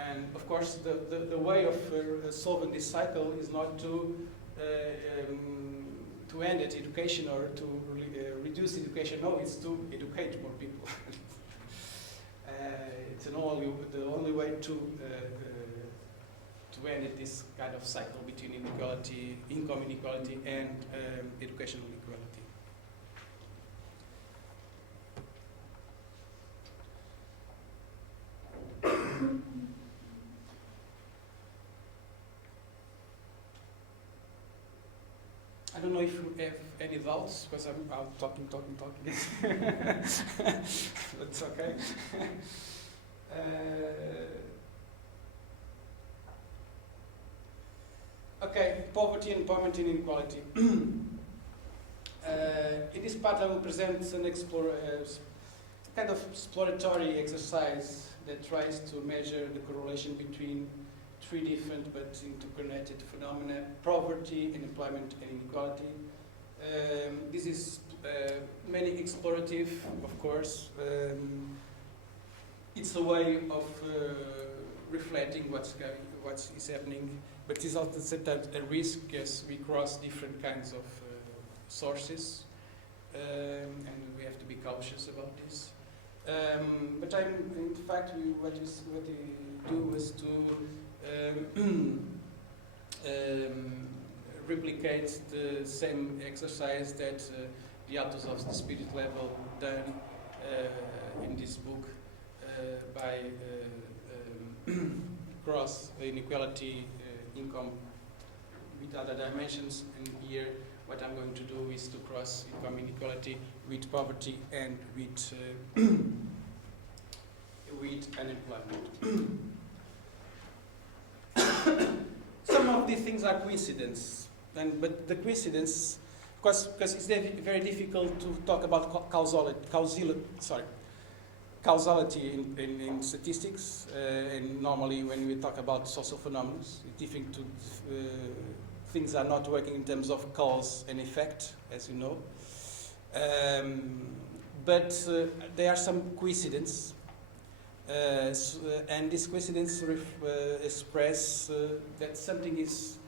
And of course, the way of solving this cycle is not to end at education or to reduce education. No, it's to educate more people. It's the only way to end this kind of cycle between inequality, income inequality, and educational inequality. I don't know if you have any doubts, because I'm talking. That's okay. Okay, poverty, employment, and inequality. In this part, I will present an kind of exploratory exercise that tries to measure the correlation between three different but interconnected phenomena: poverty, unemployment, and inequality. This is mainly explorative, of course. it's a way of reflecting what is happening, but it's also at the same time a risk as we cross different kinds of sources, and we have to be cautious about this. But in fact, what we do is to replicate the same exercise that the authors of the spirit level done in this book by cross inequality, income with other dimensions, and here what I'm going to do is to cross income inequality with poverty and with unemployment. Some of these things are coincidence, but the coincidence, because it's very difficult to talk about causality in statistics, and normally when we talk about social phenomena, it's different to things are not working in terms of cause and effect, as you know. But there are some coincidences, and this coincidence express that something is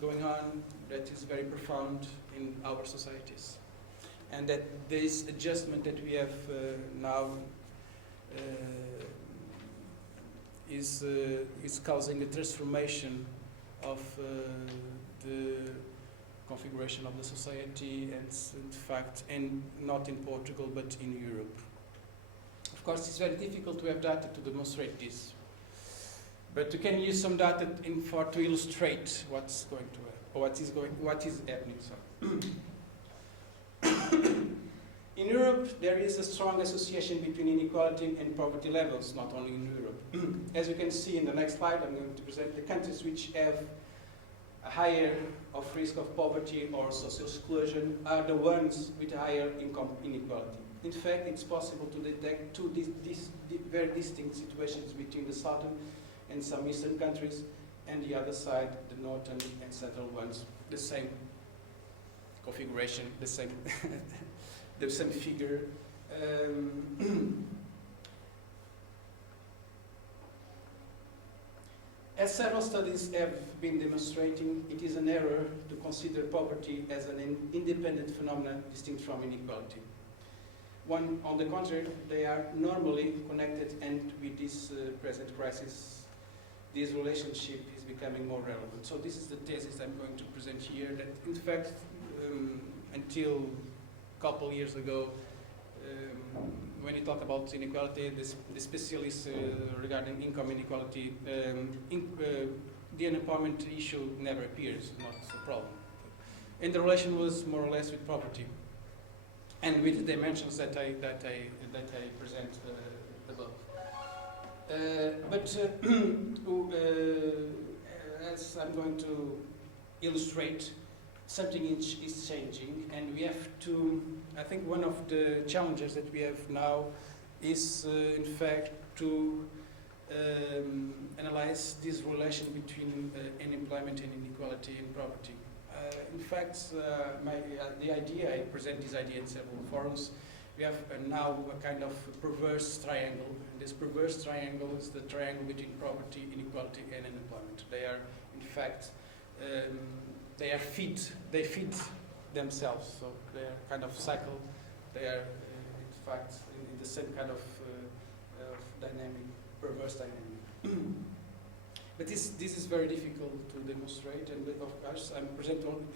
going on that is very profound in our societies, and that this adjustment that we have now is causing a transformation of the configuration of the society, and in fact, and not in Portugal but in Europe. Of course, it's very difficult to have data to demonstrate this, but you can use some data to illustrate what's going to happen, or what is happening. In Europe, there is a strong association between inequality and poverty levels, not only in Europe. As you can see in the next slide, I'm going to present the countries which have a higher of risk of poverty or social exclusion are the ones with higher income inequality. In fact, it's possible to detect two very distinct situations between the southern and some eastern countries, and the other side, the northern and central ones, the same configuration, the same the same figure. As several studies have been demonstrating, it is an error to consider poverty as an independent phenomenon distinct from inequality. On the contrary, they are normally connected, and with this present crisis, this relationship is becoming more relevant. So this is the thesis I'm going to present here, that in fact, until a couple years ago, when you talk about inequality, the specialists regarding income inequality, the unemployment issue never appears, not a problem. And the relation was more or less with poverty, and with the dimensions that I present above. As I'm going to illustrate, something is changing, and we have to, I think one of the challenges that we have now is in fact to analyze this relation between unemployment and inequality and poverty. In fact, the idea, I present this idea in several forums, we have now a kind of perverse triangle. And this perverse triangle is the triangle between poverty, inequality and unemployment. They are, in fact, they feed themselves, so they are kind of cycle. They are, in fact, in the same kind of dynamic, perverse dynamic. But this is very difficult to demonstrate, and of course, I'm presenting only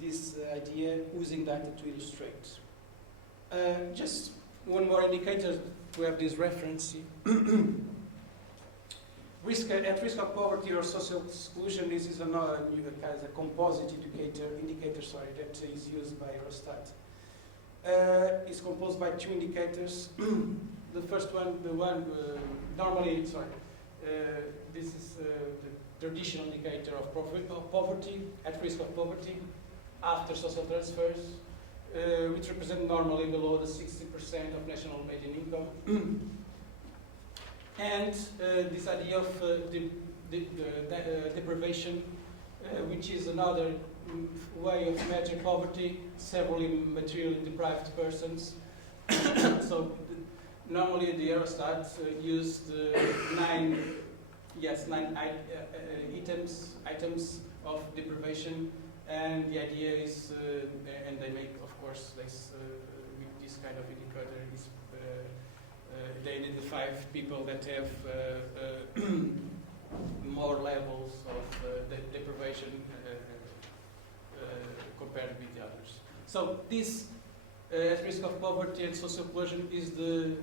this idea using data to illustrate. Just one more indicator to have this reference. At risk of poverty or social exclusion, this is another as a composite indicator that is used by Eurostat. It's composed by two indicators. The first one, this is the traditional indicator of poverty, at risk of poverty, after social transfers, which represent normally below the 60% of national median income. And this idea of deprivation, which is another way of measuring poverty, severely materially deprived persons. So Normally, the Eurostat used nine items of deprivation, and the idea is, and they make, of course, this kind of indicator is they identify people that have more levels of deprivation compared with the others. So this at risk of poverty and social exclusion is the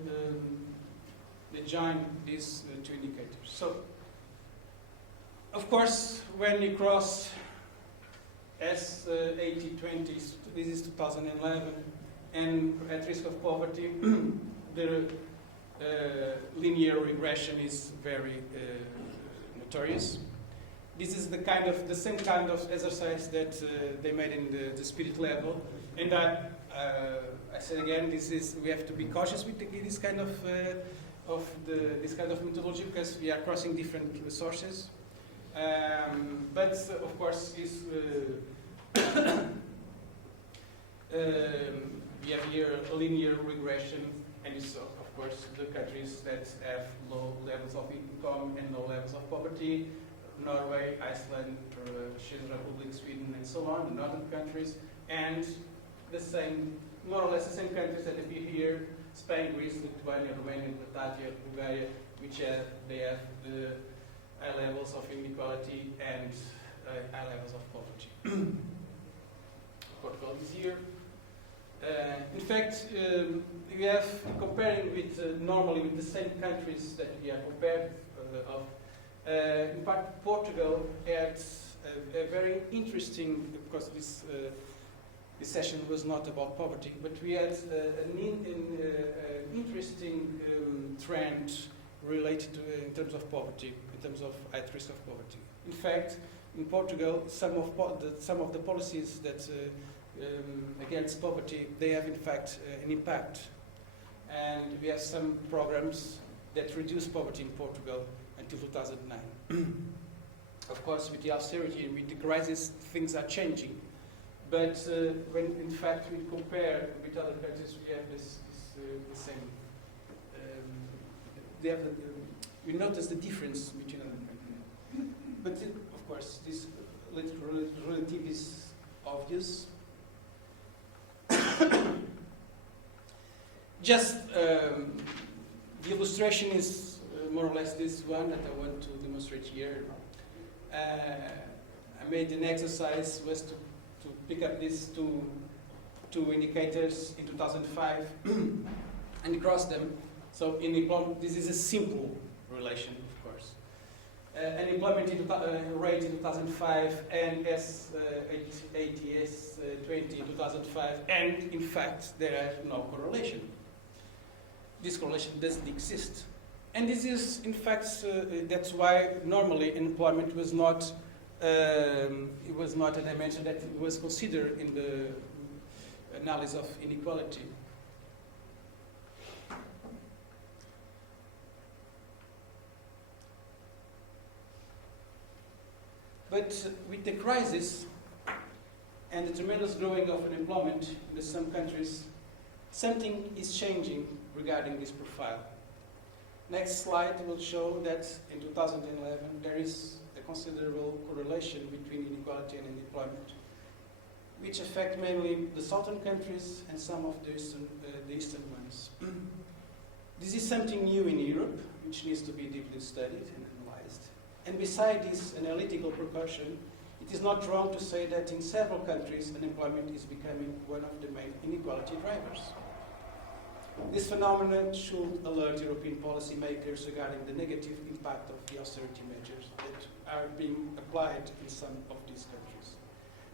join these two indicators. So, of course, when you cross S8020, this is 2011, and at risk of poverty, the linear regression is very notorious. This is the same kind of exercise that they made in the spirit level, and I say again, we have to be cautious with this kind of methodology because we are crossing different sources. But of course, we have here a linear regression, and it's of course the countries that have low levels of income and low levels of poverty: Norway, Iceland, Czech Republic, Sweden, and so on, northern countries, and the same, more or less the same countries that appear here: Spain, Greece, Lithuania, Romania, Latvia, Bulgaria, which they have the high levels of inequality and high levels of poverty. Portugal is here. In fact, we have comparing with normally with the same countries that we are compared of. In fact, Portugal had a very interesting, because this session was not about poverty, but we had an interesting trend related to in terms of poverty, in terms of at risk of poverty. In fact, in Portugal, some of the policies that against poverty, they have in fact an impact, and we have some programs that reduce poverty in Portugal until 2009. Of course, with the austerity and with the crisis, things are changing. But when in fact we compare with other countries, we have the same. We notice the difference between other countries. But of course, this relative is obvious. Just the illustration is more or less this one that I want to demonstrate here. I made an exercise was to pick up these two indicators in 2005 and cross them. So this is a simple relation, of course. Unemployment rate in 2005 and S80, S20 in 2005, and in fact there are no correlation. This correlation doesn't exist. And this is, in fact, that's why normally employment was not a dimension that was considered in the analysis of inequality. But with the crisis and the tremendous growing of unemployment in some countries, something is changing regarding this profile. Next slide will show that in 2011 there is a considerable correlation between inequality and unemployment, which affect mainly the southern countries and some of the eastern ones. This is something new in Europe, which needs to be deeply studied and analyzed. And beside this analytical precaution, it is not wrong to say that in several countries unemployment is becoming one of the main inequality drivers. This phenomenon should alert European policymakers regarding the negative impact of the austerity measures that are being applied in some of these countries.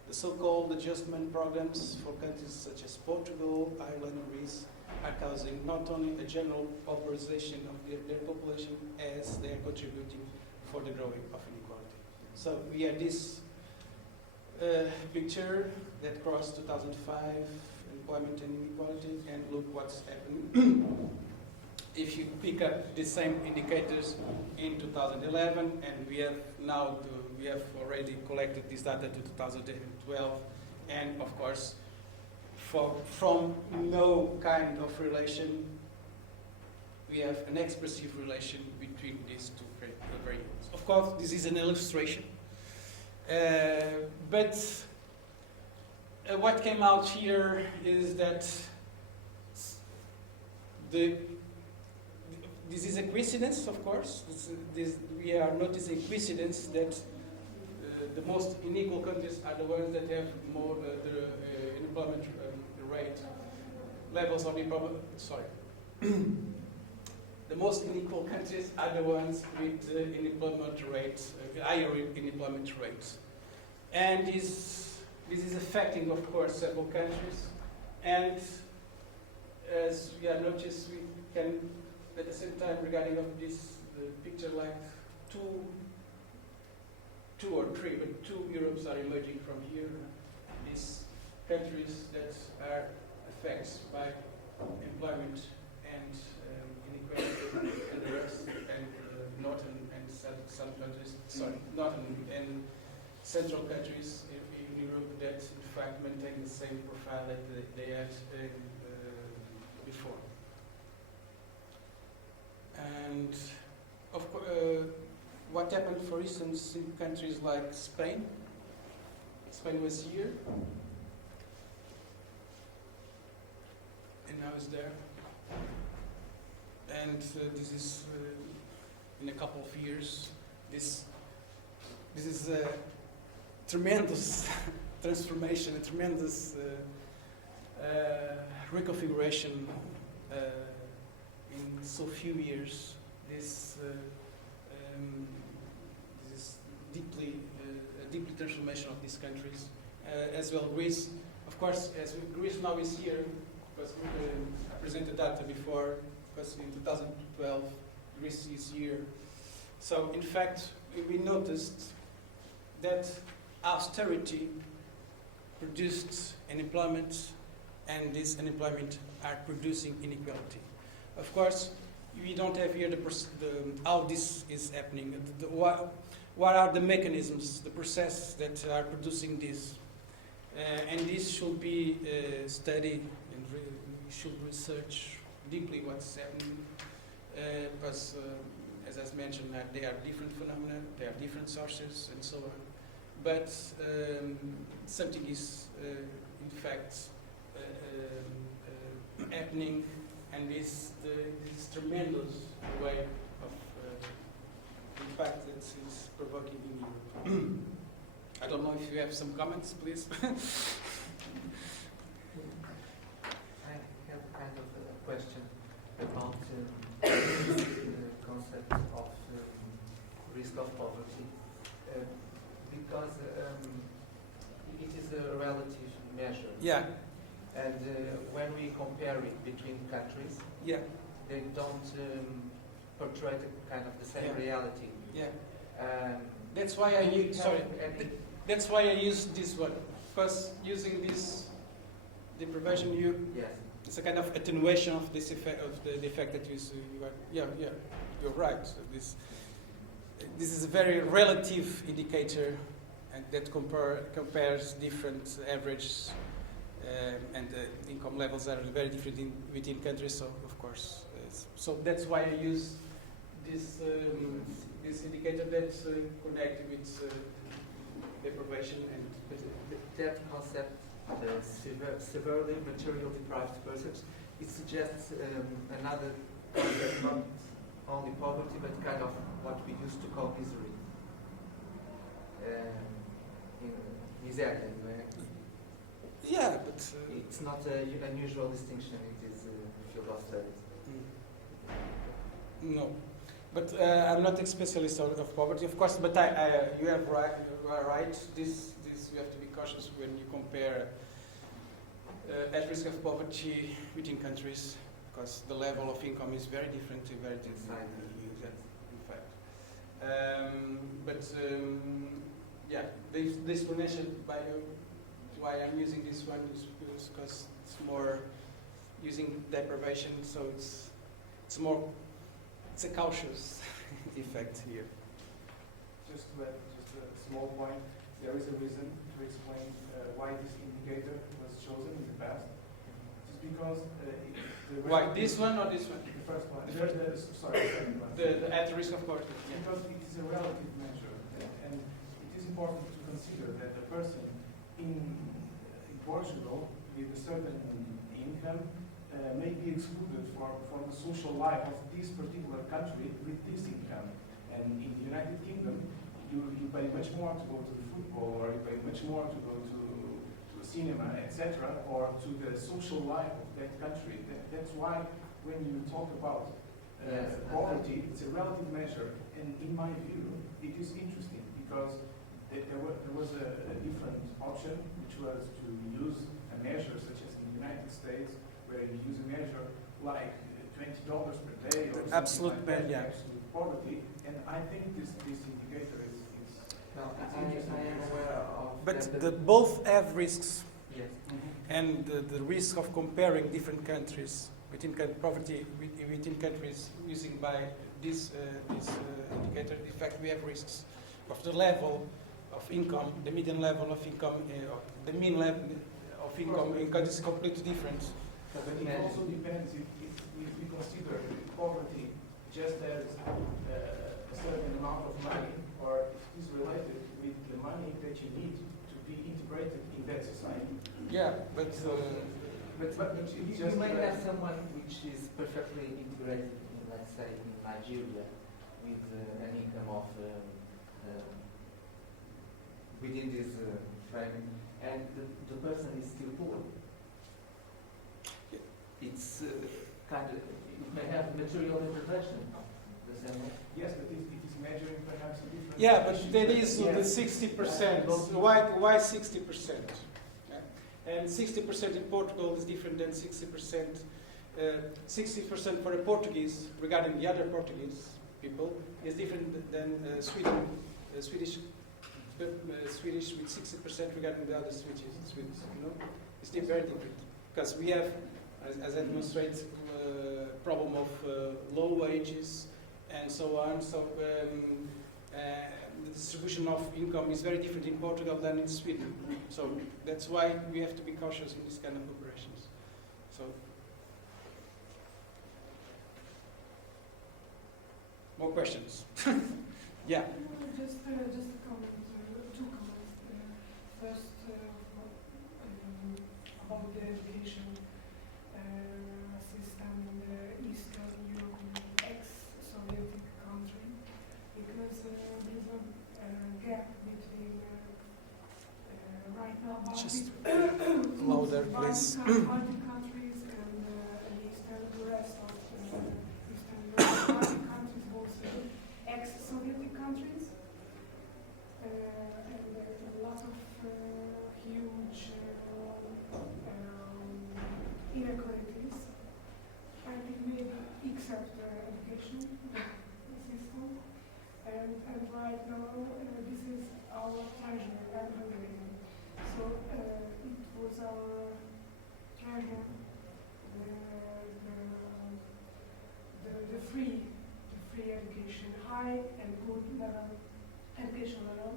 The so-called adjustment programs for countries such as Portugal, Ireland, and Greece are causing not only a general polarization of their population, as they are contributing for the growing of inequality. So we have this picture that crossed 2005, employment and inequality, and look what's happening. If you pick up the same indicators in 2011, and we have already collected this data to 2012, and of course, from no kind of relation we have an expressive relation between these two variables. Of course, this is an illustration, but what came out here is that this is a coincidence, of course. We are noticing coincidence that the most unequal countries are the ones that have more the unemployment rate levels of employment. Sorry. The most unequal countries are the ones with unemployment rates, higher unemployment rates, and this is affecting, of course, several countries. And as we have noticed, we can, at the same time, regarding of this picture, like two or three, but two Europes are emerging from here. These countries that are affected by employment and inequality and the rest, and northern and southern countries, northern and central countries in Europe that in fact maintain the same profile that they had before. And of course, what happened, for instance, in countries like Spain? Spain was here, and now it's there. And this is, in a couple of years, this is a tremendous transformation, a tremendous reconfiguration in so few years. This is deeply transformation of these countries, as well Greece. Of course, as Greece now is here, because I presented data before, because in 2012 Greece is here. So in fact, we noticed that austerity produced unemployment, and this unemployment are producing inequality. Of course, we don't have here how this is happening. What are the mechanisms, the process that are producing this? And this should be studied, and we should research deeply what's happening, because as I mentioned, there are different phenomena, there are different sources, and so on. But something is, in fact, happening, and this tremendous way of impact that is provoking in Europe. I don't know if you have some comments, please. I have kind of a question about the concept of risk of poverty, because it is a relative measure. Yeah. And when we compare it between countries, Yeah. they don't portray the kind of the same reality. Yeah. That's why I use. Sorry. That's why I use this one. Because using this deprivation, yes. It's a kind of attenuation of this effect, of the effect that you see. Yeah, you're right. So this is a very relative indicator, and that compares different averages, and the income levels are very different within countries. So of course, so that's why I use this this indicator that's connected with deprivation and. That concept, severely material deprived persons, it suggests another concept, not only poverty, but kind of what we used to call misery. Miseria, Yeah, but it's not an unusual distinction. It is a field of study. No, but I'm not a specialist of poverty, of course. But you have you are right. This you have to be cautious when you compare at risk of poverty within countries, because the level of income is very different, in fact. Yeah, the explanation by why I'm using this one is because it's more using deprivation, so it's a cautious effect here. Just to add a small point, there is a reason to explain why this indicator was chosen in the past. Just because Why, this one or this one? The first one. The first- Sorry, the second one. The at risk of poverty. Yeah. Because it is a relative measure, and it is important to consider that a person in Portugal with a certain income may be excluded from the social life of this particular country with this income. And in the United Kingdom, you pay much more to go to the football, or you pay much more to go to a cinema, etc., or to the social life of that country. That's why when you talk about poverty, it's a relative measure, and in my view, it is interesting because there was a different option, which was to use a measure such as in the United States, where you use a measure like $20 per day or Absolute something like that, yeah. absolute poverty, and I think this indicator is No, I am aware of But that. both have risks, Yes. and the risk of comparing different countries within poverty within countries using by this indicator. In fact, we have risks of the level of income, the median level of income, the mean level of income in countries completely different. But it also depends if we consider poverty just as a certain amount of money, or if it is related with the money that you need to be integrated in that society. Yeah, but But it's you just might that- have someone which is perfectly integrated in, let's say, in Nigeria, with an income of within this frame, and the person is still poor. It's kind of, it may have material intervention. Does that make? Yes, but it is measuring perhaps a different. yeah, but issue. there is Yeah. the 60%. Why 60%? And 60% in Portugal is different than 60%. 60% for a Portuguese, regarding the other Portuguese people, is different than Sweden. Swedish with 60% regarding the other Swedes. You know, it's very different because we have, as I demonstrate, problem of low wages and so on. So the distribution of income is very different in Portugal than in Sweden. So that's why we have to be cautious in this kind of operations. So, more questions? Yeah. Just a comment, two comments. First, about the education system in the Eastern European ex-Soviet country, because there's a gap between right now Just Baltic louder, please. Baltic countries and the rest of Eastern Europe. Baltic countries, both ex-Soviet countries, and there's a lot of huge inequalities. I think maybe except education system, and right now this is our treasure. I'm Hungarian, so it was our treasure, the free education, high and good level education level.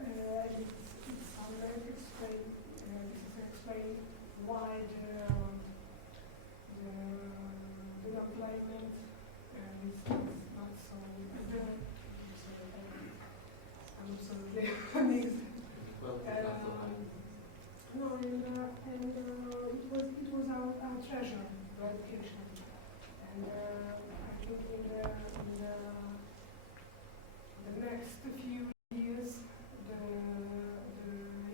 It's already explained. This is explained why the unemployment is not so good. I'm sorry, amazed. Well, it's not so high. No, and it was our treasure, the education, and I think in the next few years, the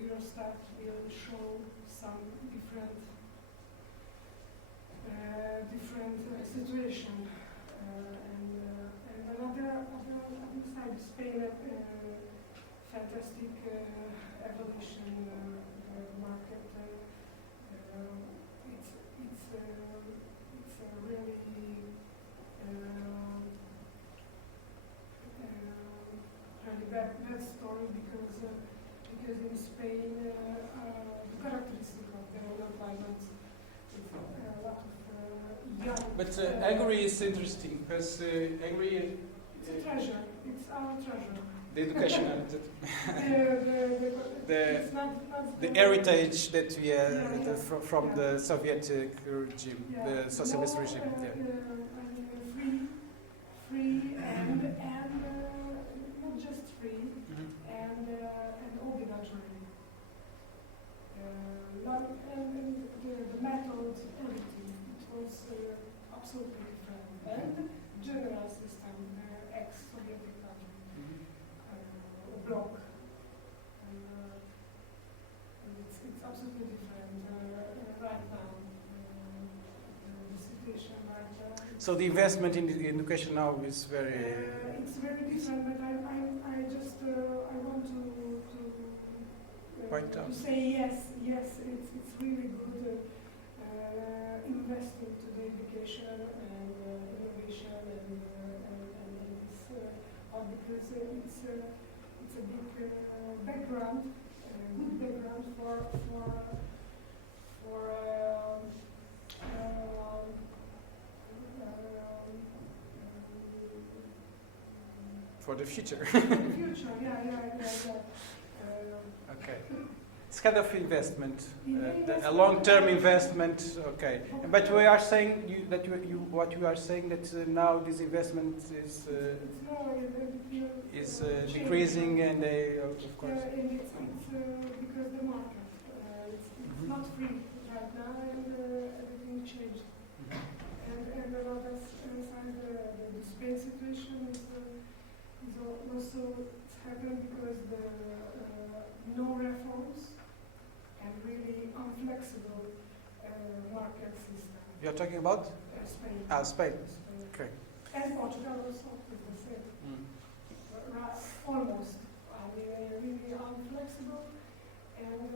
Eurostat will show some different situation, and another side, Spain, fantastic evolution market. It's a really really bad story because in Spain the characteristic of the unemployment is a lot of young. But agri is interesting because agri. It's a treasure. It's our treasure. The educational, it's not the heritage that we from the Soviet regime, yeah, the socialist more, regime. Yeah. free and not just free and obligatory. And the method, everything, it was absolutely different. And general system, ex-Soviet country, bloc. And it's absolutely different right now. The situation right now. So the investment in the education now is very. It's very different, but I just I want to say yes, it's really good investing to the education and innovation and this because it's a big background, good background for the future. For the future, yeah. Okay. It's kind of investment, a long-term investment. Okay, but we are saying what you are saying that now this investment is decreasing, and of course. And it's because the market it's not free right now, and everything changed. And another side, the Spain situation is also happened because the no reforms and really unflexible market system. You're talking about? Spain. Spain. Okay. And Portugal also is the same. Almost. I mean, really unflexible and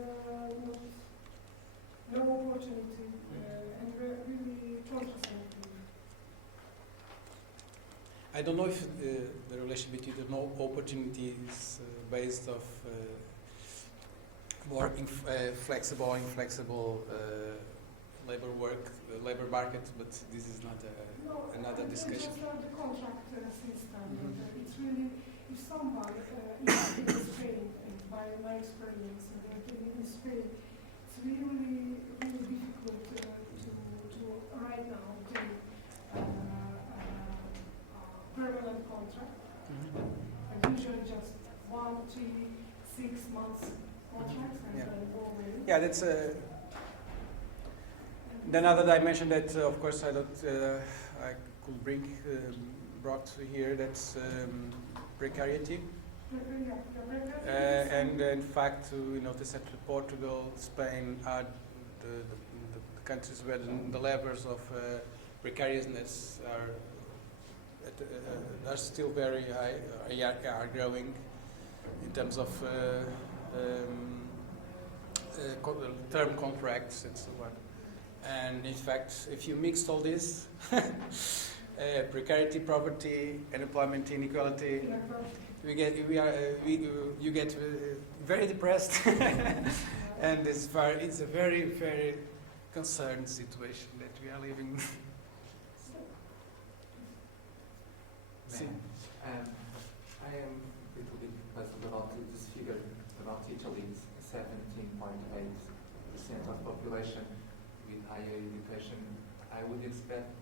no opportunity and really contraceptive. I don't know if the relation between the no opportunity is based of more flexible, inflexible labor labor market, but this is not another discussion. It's not the contract system. It's really, if someone in Spain, and by my experience, in Spain, it's really difficult to right now take permanent contract, and usually just 1, 3, 6 months contracts, and then go away. Yeah, that's another dimension that, of course, I could brought here. That's precarity. And in fact, we notice that Portugal, Spain are the countries where the levels of precariousness are still very high, are growing in terms of term contracts and so on. And in fact, if you mix all this, precarity, poverty, unemployment, inequality, you get very depressed, and it's a very, very concerned situation that we are living. See. I am a little bit puzzled about this figure about Italy. 17.8% of population with higher education. I would expect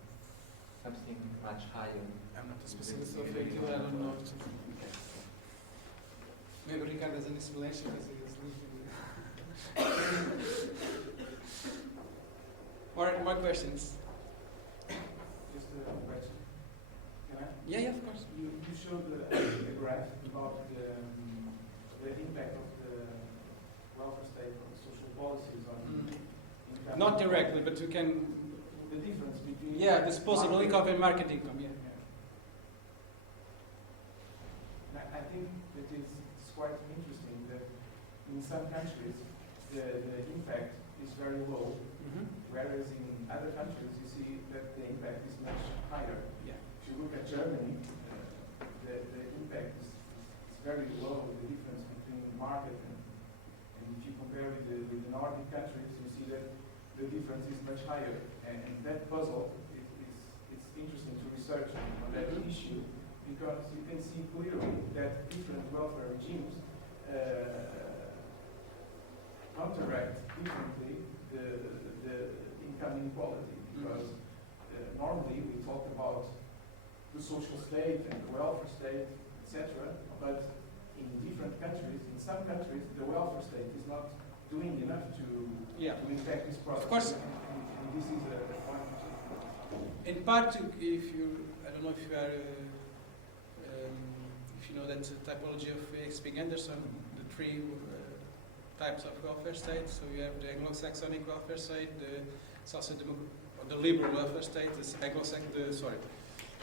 something much higher. I'm not a specialist of it, I don't know. Maybe Ricardo has an explanation because he is living. More questions? Just a question. Can I? Yeah, of course. You showed a graph about the impact of the welfare state or social policies on income. Not directly, but we can. The difference between. Yeah, disposable income and market income. Yeah. I think that it's quite interesting that in some countries the impact is very low, whereas in other countries you see that the impact is much higher. Yeah. If you look at Germany, the impact is very low. The difference between market and if you compare with the Nordic countries, you see that the difference is much higher. And that puzzle, it's interesting to research on that issue because you can see clearly that different welfare regimes counteract differently the income inequality, because normally we talk about the social state and the welfare state, etc., but in different countries, in some countries, the welfare state is not doing enough to impact this process. Of course. And this is a point. In part, if you, I don't know if you are, if you know that typology of X. Anderson, the three types of welfare state. So you have the Anglo-Saxonic welfare state, the the liberal welfare state, the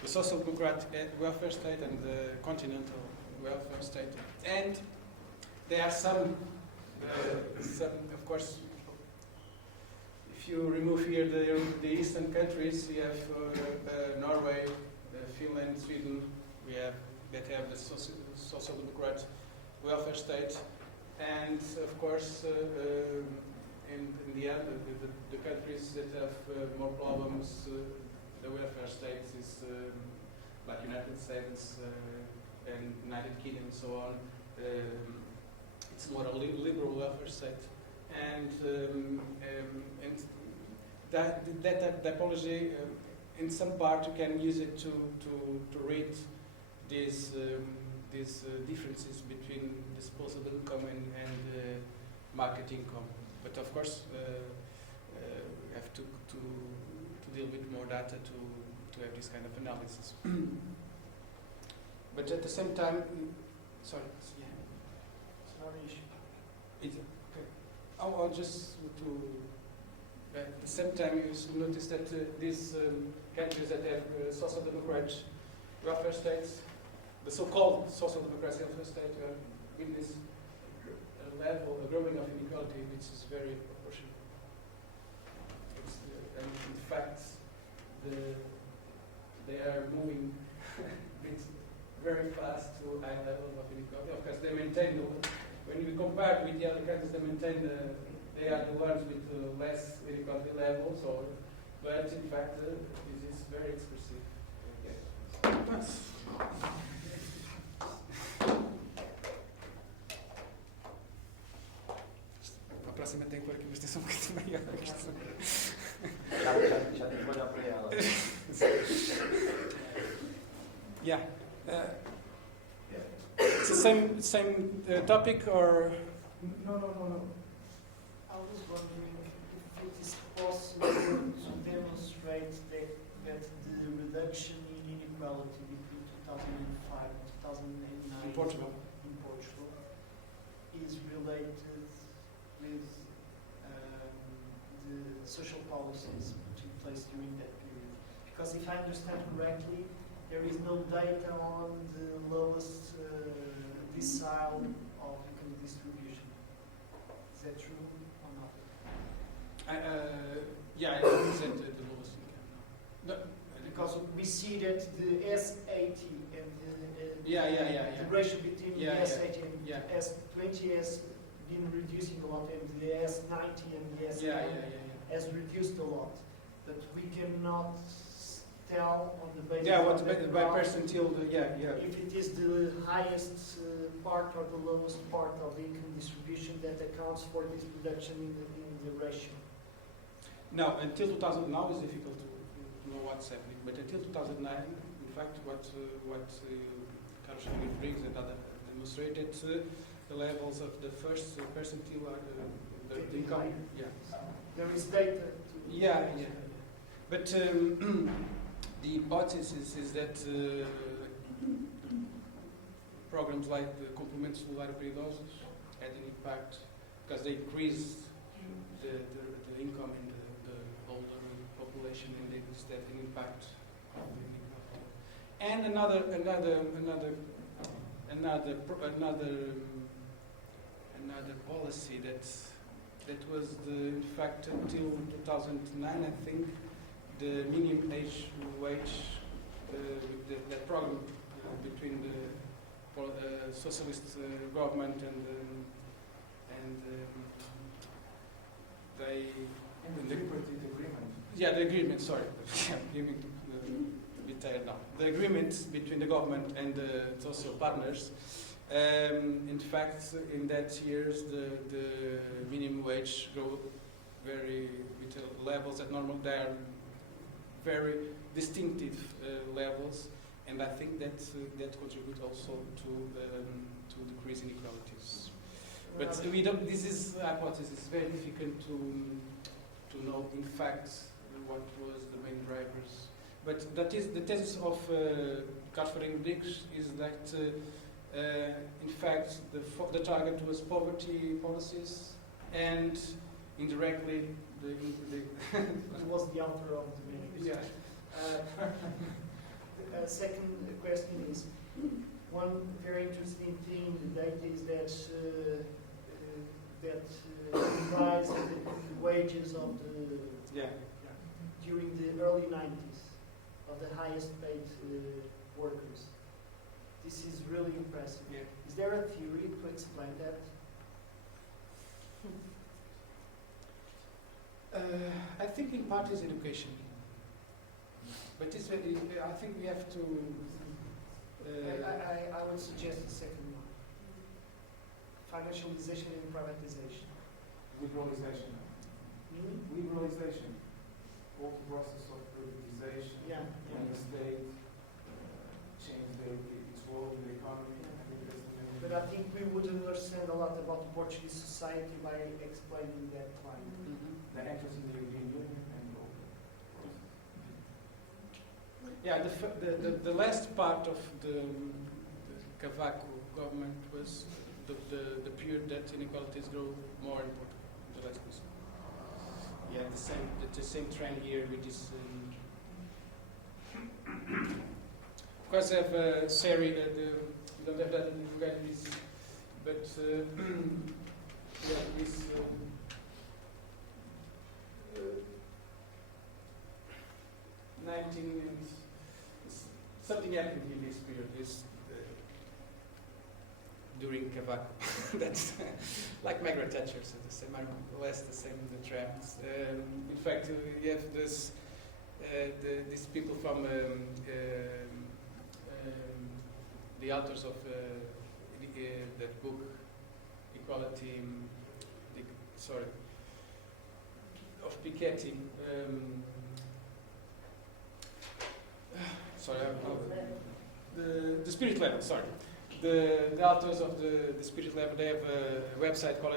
social democratic welfare state, and the continental welfare state. And there are some, of course, if you remove here the eastern countries, you have Norway, Finland, Sweden, that have the social democrat welfare state, and of course in the end, the countries that have more problems, the welfare states is like United States and United Kingdom and so on. It's more a liberal welfare state, and that typology, in some part, you can use it to read these differences between disposable income and market income. But of course, we have to deal with more data to have this kind of analysis. But at the same time, sorry, yeah. It's not an issue. It's okay. I'll just to at the same time you notice that these countries that have social democratic welfare states, the so-called social democratic welfare state, in this level, a growing of inequality, which is very proportional. And in fact, they are moving very fast to high levels of inequality. Of course, they maintain when we compare with the other countries, they are the ones with less inequality levels. But in fact, this is very expressive. Yes. A próxima tem que pôr aqui uma extensão um bocadinho maior. Já tem que olhar para ela. Yeah. It's the same topic, or? No. I was wondering if it is possible to demonstrate that the reduction in inequality between 2005 and 2009 In Portugal. Is related with the social policies that took place during that period. Because if I understand correctly, there is no data on the lowest decile of income distribution. Is that true or not? Yeah, I represent the lowest income. No, Because we see that the S80 and the ratio between the S80 and yeah. S20 has been reducing a lot, and the S90 and the S10 has reduced a lot. But we cannot tell on the basis Yeah, what of that by graph percentile? if it is the highest part or the lowest part of the income distribution that accounts for this reduction in the ratio. No, until 2000 now is difficult to know what's happening. But until 2009, in fact, what Carlos Rodrigues and others demonstrated, the levels of the first percentile are the income. Yeah. There is data to Yeah. But the hypothesis is that programs like the complemento solidário para idosos had an impact because they increased the income in the older population, and they just had an impact on the inequality. And another policy that was in fact until 2009, I think, the minimum wage, that program between the socialist government and the tripartite agreement. Yeah, the agreement. Sorry, agreement a bit detail now. The agreement between the government and the social partners, in fact, in that years, the minimum wage grew very with levels that normal. They are very distinctive levels, and I think that that contributes also to decrease inequalities. But we don't. This is hypothesis. It's very difficult to know in fact what was the main drivers. But that is the thesis of Cartfering Dix is that in fact the target was poverty policies and indirectly the It was the author of the main. yeah. Second question is, one very interesting thing in the data is that the rise of the wages of the Yeah. during the early 90s of the highest paid workers. This is really impressive. Yeah. Is there a theory to explain that? I think in part is education, but it's very, I think we have to. I would suggest the second one. Financialization and privatization. Liberalization. Liberalization. All the process of privatization. Yeah. When the state changed its role in the economy. I think that's the main. But I think we would understand a lot about the Portuguese society by explaining that line. The entrance in the European Union and all. Yeah, the last part of the Cavaco government was the period that inequalities grew more in Portugal. The last was. Yeah, the same trend here with this. Of course, I have a series. We don't have that regarding this, but yeah, this. 19 something happened in this period. This during Cavaco. That's like Margaret Thatcher, so the same, more or less the same the trends. In fact, you have this these people from the authors of that book, Equality. Sorry, of Piketty. Sorry, the Spirit Level. Sorry. The authors of the Spirit Level, they have a website called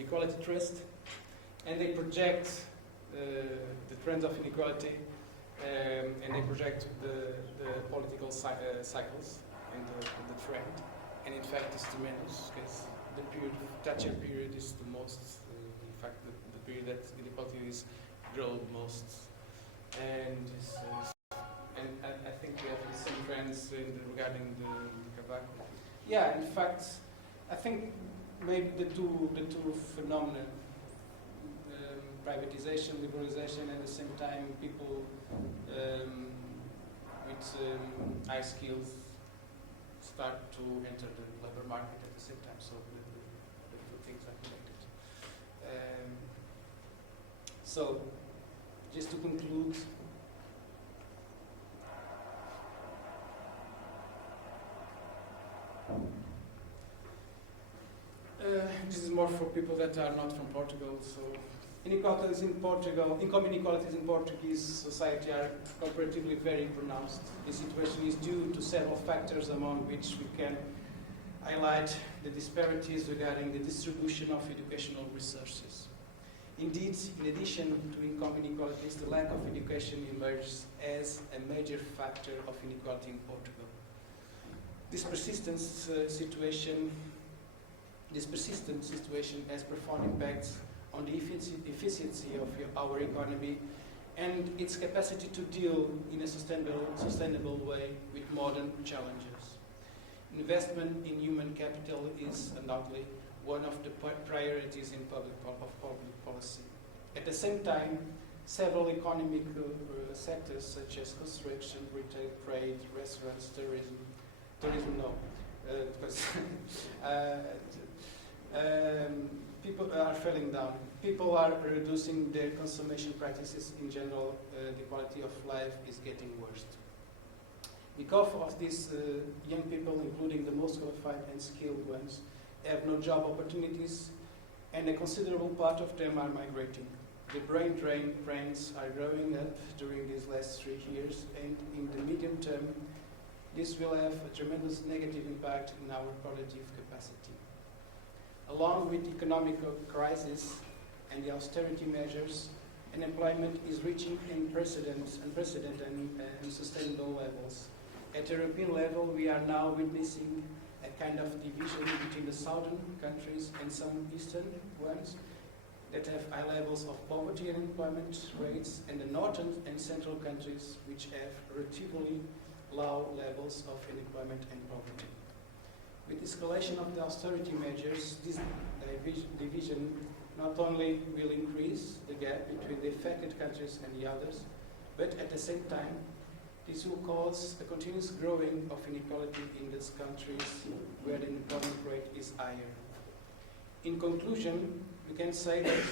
Equality Trust, and they project the trends of inequality, and they project the political cycles and the trend. And in fact, it's tremendous because the period, Thatcher period, is the most. In fact, the period that inequalities grow most, and I think we have the same trends regarding the Cavaco. Yeah, in fact, I think maybe the two phenomena, privatization, liberalization, and at the same time people with high skills start to enter the labor market at the same time. So the two things are connected. So, just to conclude. This is more for people that are not from Portugal. So, inequalities in Portugal, income inequalities in Portuguese society are comparatively very pronounced. This situation is due to several factors, among which we can highlight the disparities regarding the distribution of educational resources. Indeed, in addition to income inequalities, the lack of education emerges as a major factor of inequality in Portugal. This persistent situation has profound impacts on the efficiency of our economy and its capacity to deal in a sustainable way with modern challenges. Investment in human capital is undoubtedly one of the priorities in public policy. At the same time, several economic sectors such as construction, retail, trade, restaurants, tourism people are falling down. People are reducing their consumption practices in general. The quality of life is getting worse. Because of these young people, including the most qualified and skilled ones, have no job opportunities, and a considerable part of them are migrating. The brain drain trends are growing up during these last 3 years, and in the medium term, this will have a tremendous negative impact in our productive capacity. Along with the economic crisis and the austerity measures, unemployment is reaching unprecedented and unsustainable levels. At European level, we are now witnessing a kind of division between the southern countries and some eastern ones that have high levels of poverty and unemployment rates, and the northern and central countries which have relatively low levels of unemployment and poverty. With the escalation of the austerity measures, this division not only will increase the gap between the affected countries and the others, but at the same time, this will cause a continuous growing of inequality in those countries where the unemployment rate is higher. In conclusion, we can say that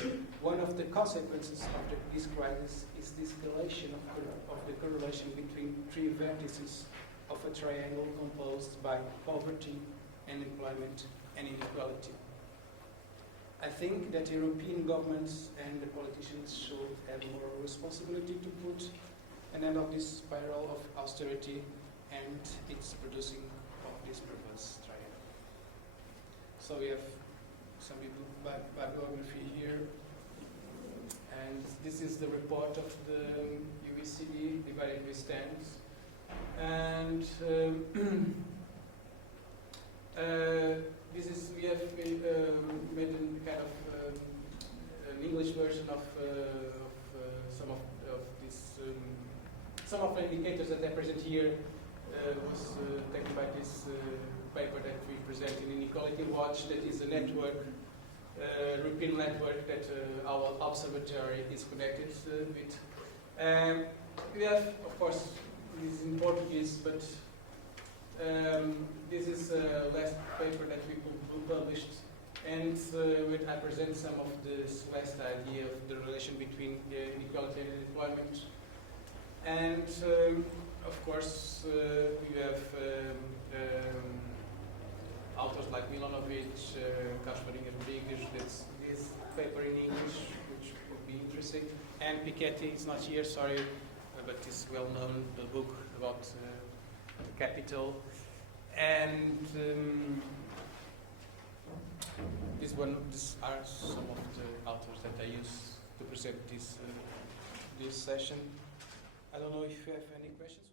one of the consequences of this crisis is the escalation of the correlation between 3 vertices of a triangle composed by poverty, unemployment, and inequality. I think that European governments and the politicians should have more responsibility to put an end of this spiral of austerity and its producing of this perverse triangle. So we have some bibliography here, and this is the report of the OECD, Divided We Stand, and this is, we have made a kind of an English version of some of these, some of the indicators that I present here was taken by this paper that we present in Inequality Watch, that is a network, European network that our observatory is connected with. We have, of course, this is in Portuguese, but this is the last paper that we published, and I present some of this last idea of the relation between inequality and unemployment. And of course, we have authors like Milanovic, Kasparinha Rodrigues, that's this paper in English, which would be interesting. And Piketty is not here, sorry, but it's well known, the book about the capital. And these are some of the authors that I use to present this session. I don't know if you have any questions.